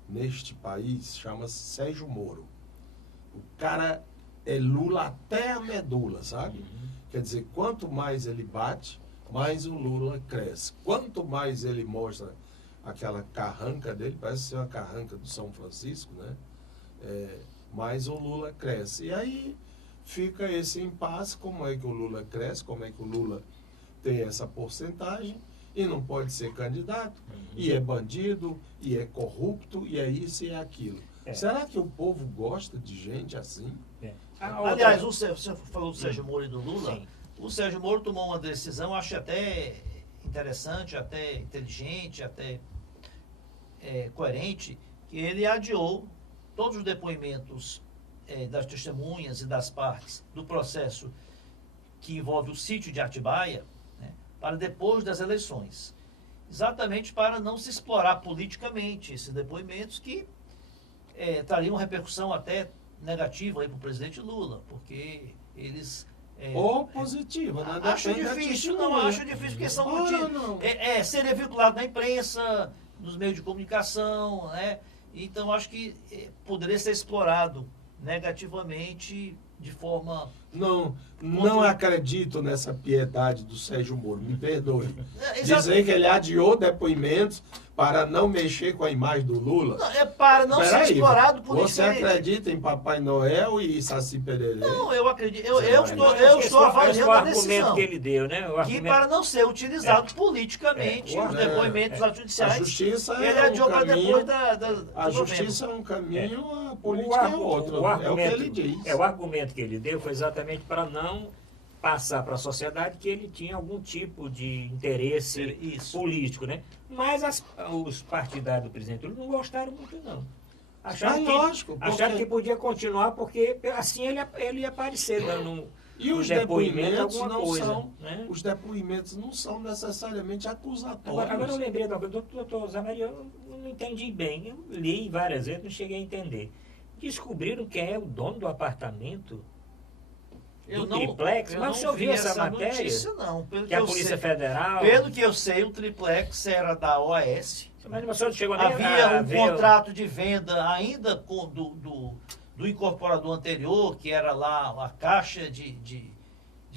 neste país chama-se Sérgio Moro. O cara é Lula até a medula, sabe? Quer dizer, quanto mais ele bate, mais o Lula cresce. Quanto mais ele mostra aquela carranca dele, parece ser uma carranca do São Francisco, né? Mais o Lula cresce. E aí fica esse impasse, como é que o Lula cresce, como é que o Lula tem essa porcentagem e não pode ser candidato, e é bandido, e é corrupto, e é isso e é aquilo. Será que o povo gosta de gente assim? Aliás, o senhor falou do Sérgio Moro e do Lula. Sim. O Sérgio Moro tomou uma decisão, acho até interessante, até inteligente, até coerente, que ele adiou todos os depoimentos das testemunhas e das partes do processo que envolve o sítio de Atibaia, né, para depois das eleições. Exatamente para não se explorar politicamente esses depoimentos que trariam uma repercussão até negativa para o presidente Lula, porque eles... ou positiva, né? Acho difícil, porque são seria vinculado na imprensa, nos meios de comunicação, né? Então acho que poderia ser explorado negativamente de forma... Não acredito nessa piedade do Sérgio Moro, me perdoe. Dizer que ele adiou depoimentos para não mexer com a imagem do Lula. Não, para não ser explorado politicamente. Você acredita em Papai Noel e Saci Pererê? Não, eu acredito. Eu estou avaliando a decisão que ele deu, né? Que para não ser utilizado politicamente os depoimentos judiciais, a justiça ele adiou para depois a justiça é um caminho, a política é outro. É o que ele diz. O argumento que ele deu foi exatamente para não passar para a sociedade que ele tinha algum tipo de interesse político, né? Mas os partidários do presidente Lula não gostaram muito, não. Acharam que podia continuar, porque assim ele ia aparecer dando os depoimentos não são, né? Os depoimentos não são necessariamente acusatórios. Agora eu lembrei do doutor Zé Maria, eu não entendi bem. Eu li várias vezes, não cheguei a entender. Descobriram quem é o dono do apartamento triplex, mas você ouviu essa matéria? Notícia, não. Que a Polícia Federal... Pelo que eu sei, o triplex era da OAS. Mas você chegou havia um contrato de venda ainda do incorporador anterior, que era lá a Caixa de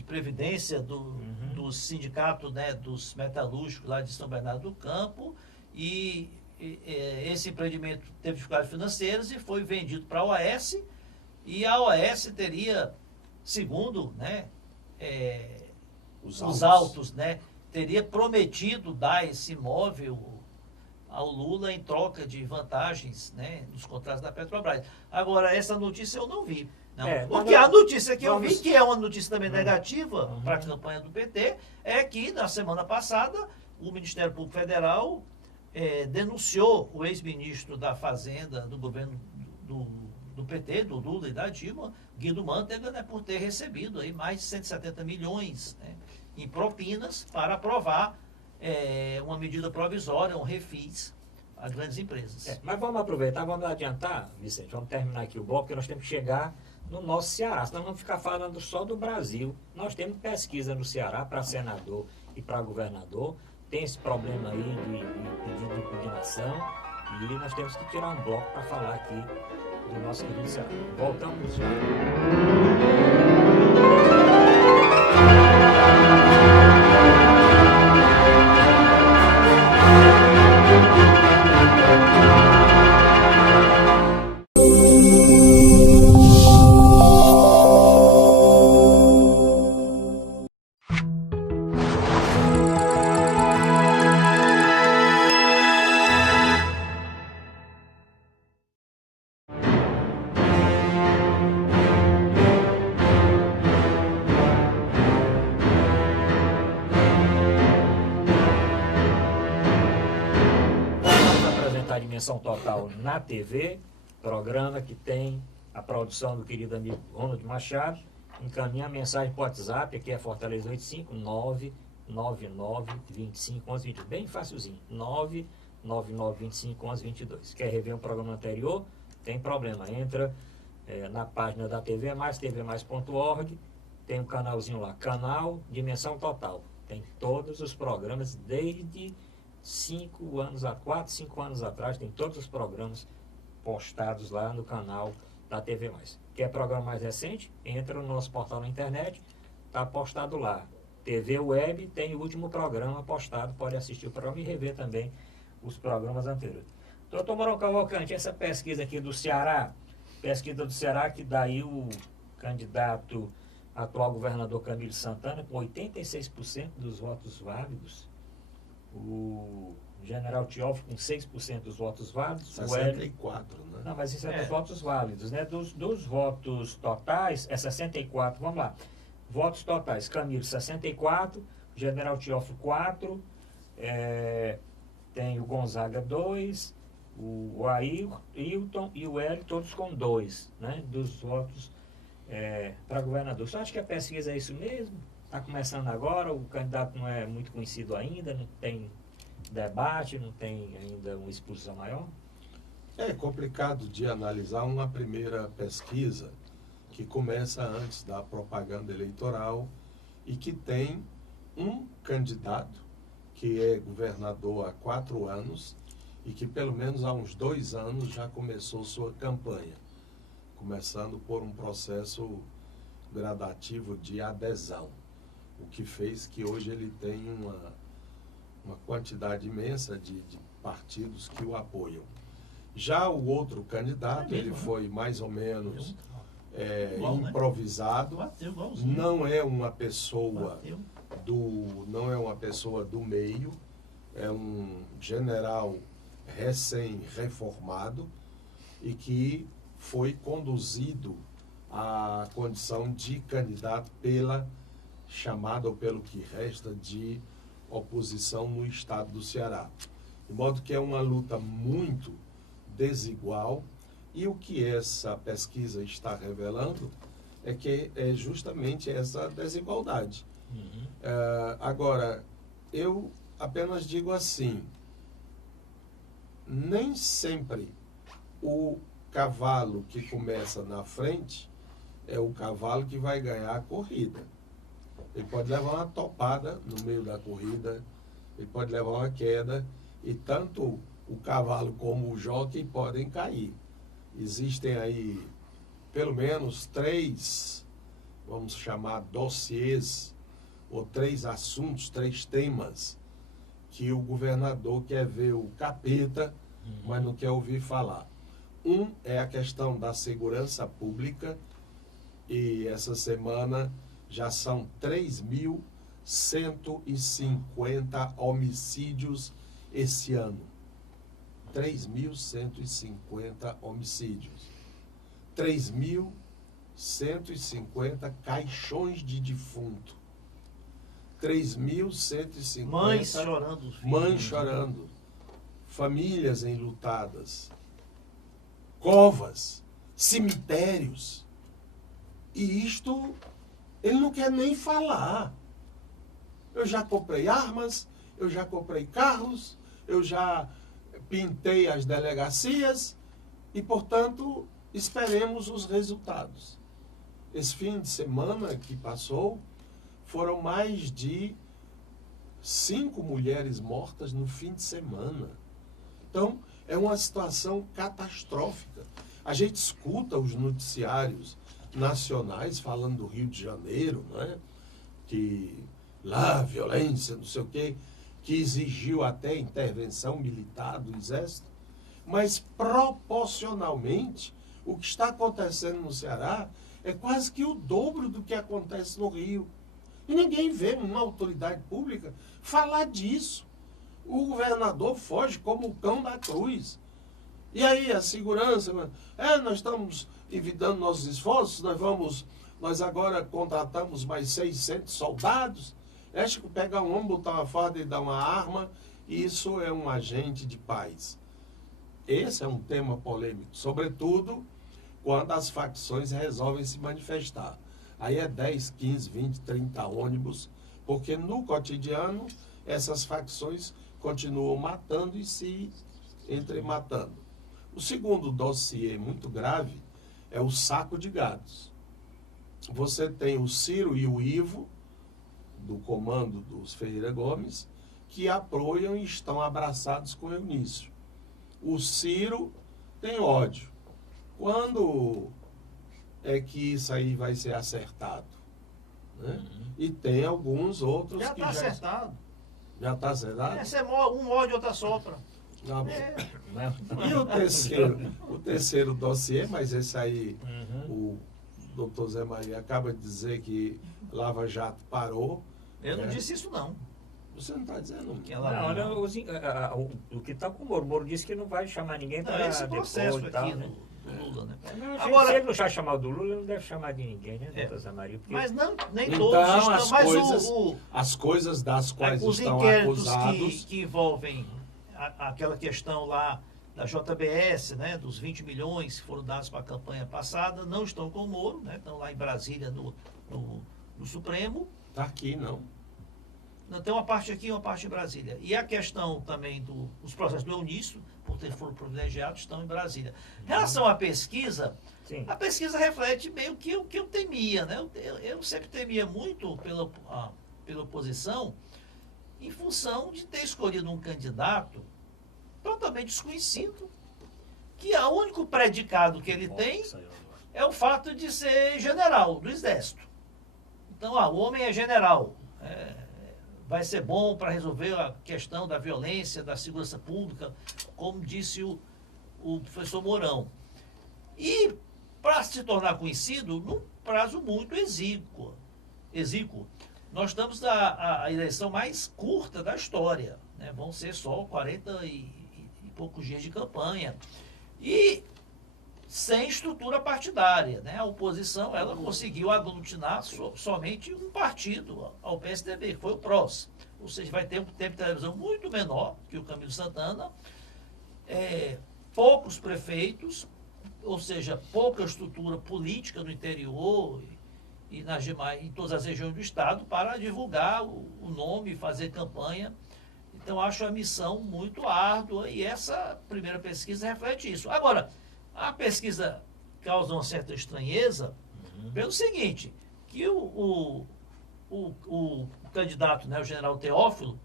Previdência do sindicato, né, dos metalúrgicos lá de São Bernardo do Campo, e esse empreendimento teve dificuldades financeiras e foi vendido para a OAS, e a OAS teria... Segundo, né, os autos, né, teria prometido dar esse imóvel ao Lula em troca de vantagens, né, nos contratos da Petrobras. Agora, essa notícia eu não vi. Não. Porque a notícia que eu vi, que é uma notícia também negativa para a campanha do PT, é que na semana passada o Ministério Público Federal denunciou o ex-ministro da Fazenda do governo do PT, do Lula e da Dilma, Guido Mantega, né, por ter recebido aí mais de 170 milhões, né, em propinas para aprovar uma medida provisória, um refis a grandes empresas. Mas vamos aproveitar, vamos adiantar, Vicente, vamos terminar aqui o bloco, porque nós temos que chegar no nosso Ceará, senão vamos ficar falando só do Brasil. Nós temos pesquisa no Ceará para senador e para governador, tem esse problema aí de pedido de impugnação, e nós temos que tirar um bloco para falar aqui do nosso querido Ceará. Voltamos já. Dimensão Total na TV, programa que tem a produção do querido amigo Ronald Machado. Encaminha a mensagem para o WhatsApp, aqui é Fortaleza 85 999 25 11 22. Bem facilzinho, 999 25 11 22. Quer rever um programa anterior? Tem problema, entra na página da TV Mais, tvmais.org, tem um canalzinho lá, canal Dimensão Total. Tem todos os programas desde 4, 5 anos atrás, tem todos os programas postados lá no canal da TV+. Quer programa mais recente? Entra no nosso portal na internet, está postado lá. TV Web tem o último programa postado, pode assistir o programa e rever também os programas anteriores. Doutor Mourão Cavalcante, essa pesquisa aqui do Ceará, que daí o candidato atual governador Camilo Santana, com 86% dos votos válidos, o general Teófilo com 6% dos votos válidos, 64, né? Não, mas isso é dos votos válidos, né? Dos votos totais, é 64, vamos lá. Votos totais, Camilo 64, general Teófilo 4, tem o Gonzaga 2, o Ailton e o Hélio, todos com 2, né? Dos votos para governador. Você acha que a pesquisa é isso mesmo? Está começando agora, o candidato não é muito conhecido ainda, não tem debate, não tem ainda uma exposição maior? É complicado de analisar uma primeira pesquisa que começa antes da propaganda eleitoral e que tem um candidato que é governador há 4 anos e que pelo menos há uns 2 anos já começou sua campanha, começando por um processo gradativo de adesão, o que fez que hoje ele tenha uma quantidade imensa de partidos que o apoiam. Já o outro candidato, ele foi mais ou menos improvisado, não é uma pessoa do meio, é um general recém-reformado e que foi conduzido à condição de candidato pela chamada, ou pelo que resta, de oposição no estado do Ceará. De modo que é uma luta muito desigual, e o que essa pesquisa está revelando é que é justamente essa desigualdade. Agora, eu apenas digo assim, nem sempre o cavalo que começa na frente é o cavalo que vai ganhar a corrida. Ele pode levar uma topada no meio da corrida, ele pode levar uma queda, e tanto o cavalo como o jockey podem cair. Existem aí pelo menos 3, vamos chamar, dossiês, ou 3 assuntos, 3 temas, que o governador quer ver o capeta, mas não quer ouvir falar. Um é a questão da segurança pública, e essa semana já são 3.150 homicídios esse ano. 3.150 homicídios. 3.150 caixões de defunto. 3.150 mães chorando. Famílias enlutadas. Covas. Cemitérios. E isto ele não quer nem falar. Eu já comprei armas, eu já comprei carros, eu já pintei as delegacias e, portanto, esperemos os resultados. Esse fim de semana que passou, foram mais de 5 mulheres mortas no fim de semana. Então, é uma situação catastrófica. A gente escuta os noticiários nacionais falando do Rio de Janeiro, né? Que lá, violência, não sei o quê, que exigiu até intervenção militar do Exército, mas proporcionalmente o que está acontecendo no Ceará é quase que o dobro do que acontece no Rio. E ninguém vê uma autoridade pública falar disso. O governador foge como o cão da cruz. E aí a segurança, nós estamos envidando nossos esforços, nós agora contratamos mais 600 soldados. Acho que pegar um homem, botar uma farda e dar uma arma, isso é um agente de paz. Esse é um tema polêmico, sobretudo quando as facções resolvem se manifestar. Aí é 10, 15, 20, 30 ônibus, porque no cotidiano essas facções continuam matando e se entrematando. O segundo dossiê muito grave é o saco de gados. você tem o Ciro e o Ivo, do comando dos Ferreira Gomes, que apoiam e estão abraçados com Eunício. O Ciro tem ódio. Quando é que isso aí vai ser acertado? Né? E tem alguns outros Já que está acertado. Já está acertado? Esse é um morde, outra sopra. Ah, É. E o terceiro dossiê, mas esse aí, o doutor Zé Maria acaba de dizer que Lava Jato parou. Eu não disse isso, não. Você não está dizendo? Que ela Não, o que está com o Moro. O Moro disse que não vai chamar ninguém para esse processo depois e aqui tal, né? do Lula, né? Não, Agora, se ele não já chamar o do Lula, ele não deve chamar de ninguém, né, doutor Zé Maria? Porque... mas não, nem Então, todos estão. Mas as coisas das quais os estão inquéritos acusados... que envolvem aquela questão lá da JBS, né, dos 20 milhões que foram dados para a campanha passada, não estão com o Moro, né, estão lá em Brasília no Supremo. Está aqui, não. Não, tem uma parte aqui e uma parte em Brasília. E a questão também dos processos do Eunício, por ter foram privilegiados, estão em Brasília. Em relação à pesquisa, Sim. a pesquisa reflete meio que o que eu temia, né? Eu sempre temia muito pela oposição, em função de ter escolhido um candidato totalmente desconhecido, que o único predicado que ele tem é o fato de ser general do Exército. Então, o homem é general. Vai ser bom para resolver a questão da violência, da segurança pública, como disse o professor Mourão. E, para se tornar conhecido, num prazo muito exíguo. Nós estamos na eleição mais curta da história, né? Vão ser só 40 e poucos dias de campanha. E sem estrutura partidária, né? A oposição, ela conseguiu aglutinar somente um partido ao PSDB, que foi o PROS. Ou seja, vai ter um tempo de televisão muito menor que o Camilo Santana, poucos prefeitos, ou seja, pouca estrutura política no interior e em todas as regiões do estado para divulgar o nome, fazer campanha. Então, acho a missão muito árdua e essa primeira pesquisa reflete isso. Agora, a pesquisa causa uma certa estranheza pelo seguinte, que o candidato, né, o general Teófilo,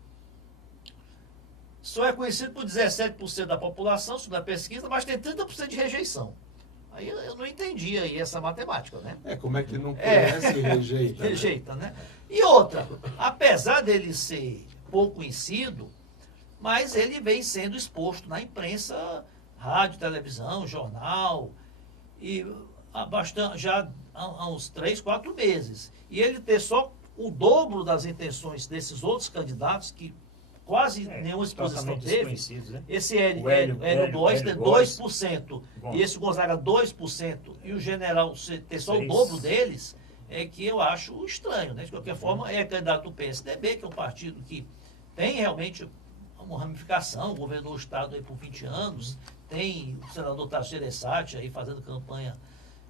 só é conhecido por 17% da população, sobre a pesquisa, mas tem 30% de rejeição. Aí eu não entendi aí essa matemática, né? Como é que não conhece e rejeita? Rejeita, né? E outra, apesar dele ser pouco conhecido, mas ele vem sendo exposto na imprensa, rádio, televisão, jornal, e já há uns 3, 4 meses. E ele ter só o dobro das intenções desses outros candidatos, que quase nenhuma exposição teve. Né? Esse Hélio Góes tem 2%, e esse Gonzaga 2%, e o general ter só o dobro deles, é que eu acho estranho, né? De qualquer forma, é candidato do PSDB, que é um partido que tem realmente uma ramificação, governou o Estado aí por 20 anos, tem o senador Tasso Gereissati aí fazendo campanha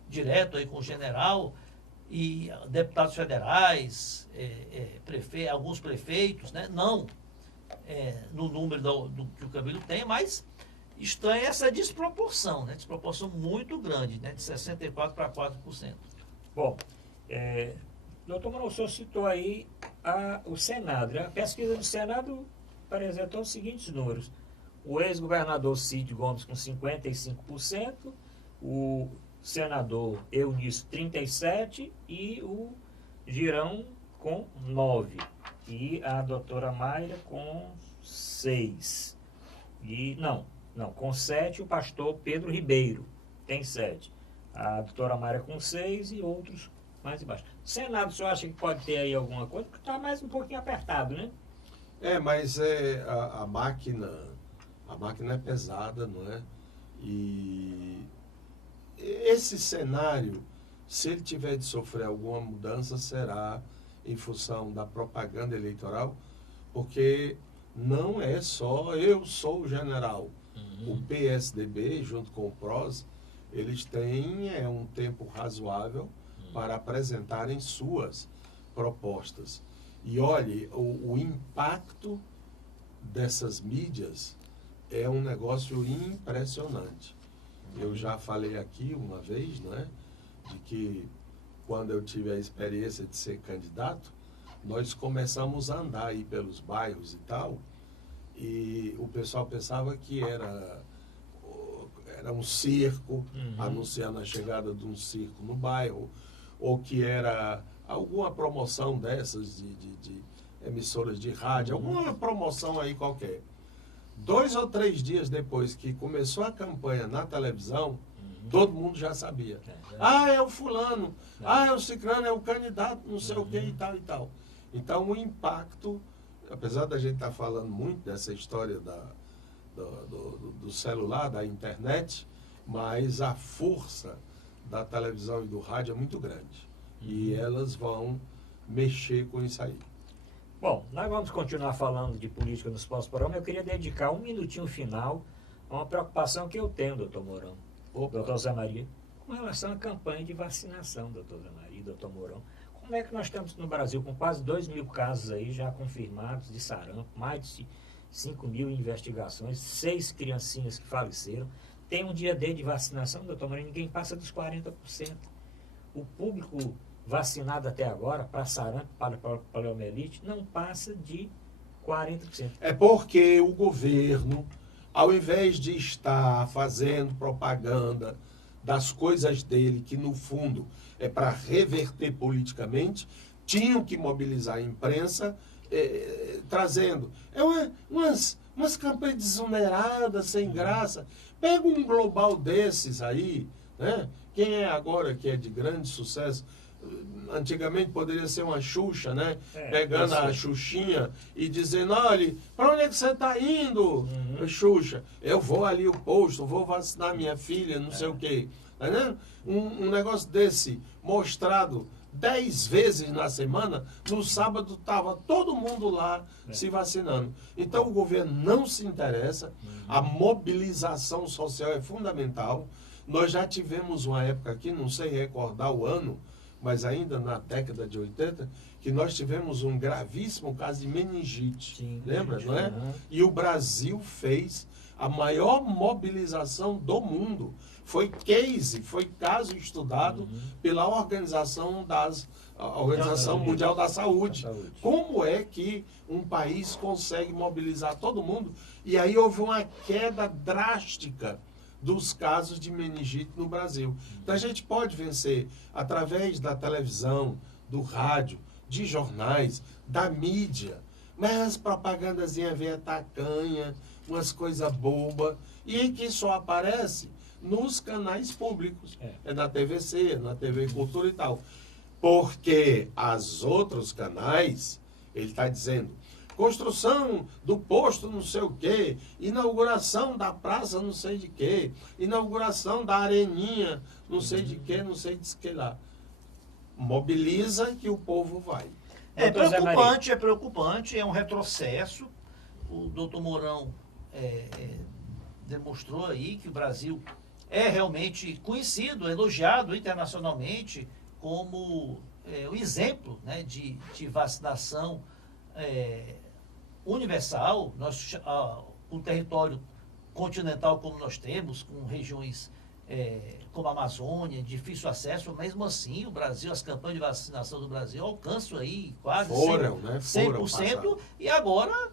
direto aí com o general, e deputados federais, alguns prefeitos, né? Não no número do que o Camilo tem, mas estranha essa desproporção, né? Desproporção muito grande, né? De 64% para 4%. Bom, doutor Manuel, o senhor citou aí o Senado, né? A pesquisa do Senado apresentou os seguintes números. O ex-governador Cid Gomes com 55%, o senador Eunício 37% e o Girão com 9%. E a doutora Mayra com 6%. E, com 7%, o pastor Pedro Ribeiro tem 7%. A doutora Mayra com 6% e outros mais embaixo. Senado, o senhor acha que pode ter aí alguma coisa? Porque está mais um pouquinho apertado, né? Mas a máquina é pesada, não é? E esse cenário, se ele tiver de sofrer alguma mudança, será em função da propaganda eleitoral, porque não é só eu sou o general. O PSDB, junto com o PROS, eles têm um tempo razoável para apresentarem suas propostas. E olhe, o impacto dessas mídias é um negócio impressionante. Eu já falei aqui uma vez, não é? De que quando eu tive a experiência de ser candidato, nós começamos a andar aí pelos bairros e tal, e o pessoal pensava que era um circo, anunciando a chegada de um circo no bairro, ou que era alguma promoção dessas de emissoras de rádio, alguma promoção aí qualquer. 2 ou 3 dias depois que começou a campanha na televisão, todo mundo já sabia. Ah, é o fulano, é o ciclano, é o candidato, não sei o que e tal e tal. Então o impacto, apesar da gente estar falando muito dessa história do celular, da internet, mas a força da televisão e do rádio é muito grande. E elas vão mexer com isso aí. Bom, nós vamos continuar falando de política nos próximos programas. Eu queria dedicar um minutinho final a uma preocupação que eu tenho, doutor Mourão, doutor Zé Maria, com relação à campanha de vacinação, doutor Zé Maria e doutor Mourão. Como é que nós estamos no Brasil com quase 2.000 casos aí já confirmados de sarampo, mais de 5.000 investigações, 6 criancinhas que faleceram. Tem um dia D de vacinação, doutor Mourão, ninguém passa dos 40%. O público vacinado até agora, para sarampo, para poliomielite, não passa de 40%. É porque o governo, ao invés de estar fazendo propaganda das coisas dele, que no fundo é para reverter politicamente, tinham que mobilizar a imprensa, trazendo umas campanhas desoneradas, sem graça. Pega um global desses aí, né? Quem é agora que é de grande sucesso? Antigamente poderia ser uma Xuxa, né? Pegando a Xuxinha e dizendo, olha, para onde é que você está indo, Xuxa? Eu vou ali o posto, vou vacinar minha filha, não sei o quê. Tá vendo? Um negócio desse mostrado 10 vezes na semana, no sábado estava todo mundo lá se vacinando. Então o governo não se interessa, a mobilização social é fundamental. Nós já tivemos uma época aqui, não sei recordar o ano, mas ainda na década de 80, que nós tivemos um gravíssimo caso de meningite. Sim, lembra, não é? E o Brasil fez a maior mobilização do mundo. Foi caso estudado pela Organização Mundial da Saúde. Como é que um país consegue mobilizar todo mundo? E aí houve uma queda drástica dos casos de meningite no Brasil. Então a gente pode vencer através da televisão, do rádio, de jornais, da mídia, mas as propagandazinhas vêm tacanha, umas coisas bobas, e que só aparece nos canais públicos. É na TVC, é na TV Cultura e tal. Porque as outros canais, ele está dizendo, construção do posto não sei o quê, inauguração da praça não sei de quê, inauguração da areninha não sei de quê, não sei de que lá. Mobiliza que o povo vai. É preocupante, é um retrocesso. O doutor Mourão demonstrou aí que o Brasil é realmente conhecido, elogiado internacionalmente como o exemplo, né, de vacinação universal. Um território continental como nós temos, com regiões como a Amazônia, difícil acesso, mesmo assim o Brasil, as campanhas de vacinação do Brasil alcançam aí quase 100%, e agora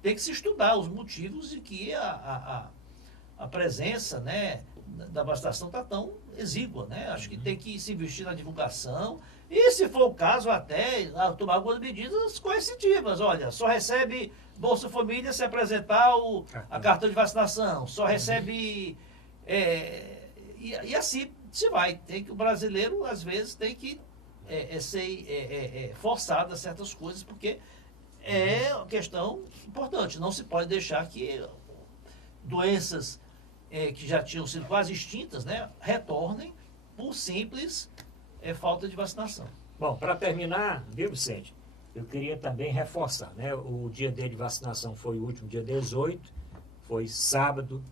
tem que se estudar os motivos de que a presença, né, da vacinação está tão exígua, né? Acho que tem que se investir na divulgação e, se for o caso, até tomar algumas medidas coercitivas. Olha, só recebe Bolsa Família se apresentar a cartão de vacinação, só recebe... e assim se vai. O brasileiro, às vezes, tem que ser forçado a certas coisas, porque é uma questão importante. Não se pode deixar que doenças que já tinham sido quase extintas, né, retornem por simples falta de vacinação. Bom, para terminar, viu, Vicente, eu queria também reforçar, né, o dia D de vacinação foi o último dia 18, foi sábado,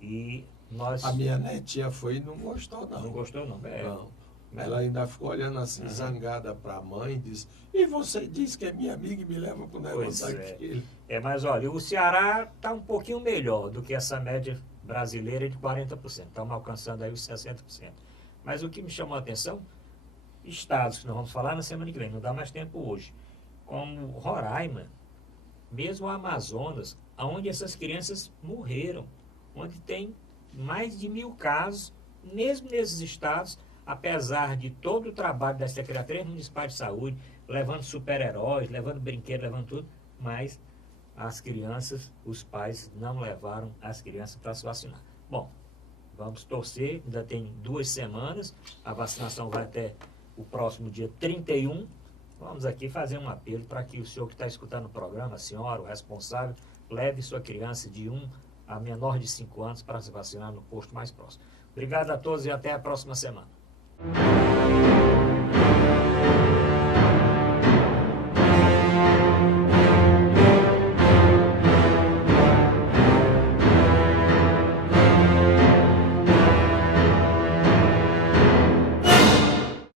e nós... A minha netinha foi e não gostou, não. Não gostou, não? Não. Ela ainda ficou olhando assim, zangada para a mãe, e disse, e você disse que é minha amiga e me leva para o negócio daquele. Mas olha, o Ceará está um pouquinho melhor do que essa média brasileira de 40%. Estamos alcançando aí os 60%. Mas o que me chamou a atenção, estados que nós vamos falar na semana que vem, não dá mais tempo hoje, como Roraima, mesmo o Amazonas, onde essas crianças morreram, onde tem mais de 1.000 casos, mesmo nesses estados, apesar de todo o trabalho das secretarias municipais de saúde, levando super-heróis, levando brinquedos, levando tudo, mas as crianças, os pais não levaram as crianças para se vacinar. Bom, vamos torcer, ainda tem 2 semanas, a vacinação vai até o próximo dia 31. Vamos aqui fazer um apelo para que o senhor que está escutando o programa, a senhora, o responsável, leve sua criança de 1 a menor de 5 anos para se vacinar no posto mais próximo. Obrigado a todos e até a próxima semana.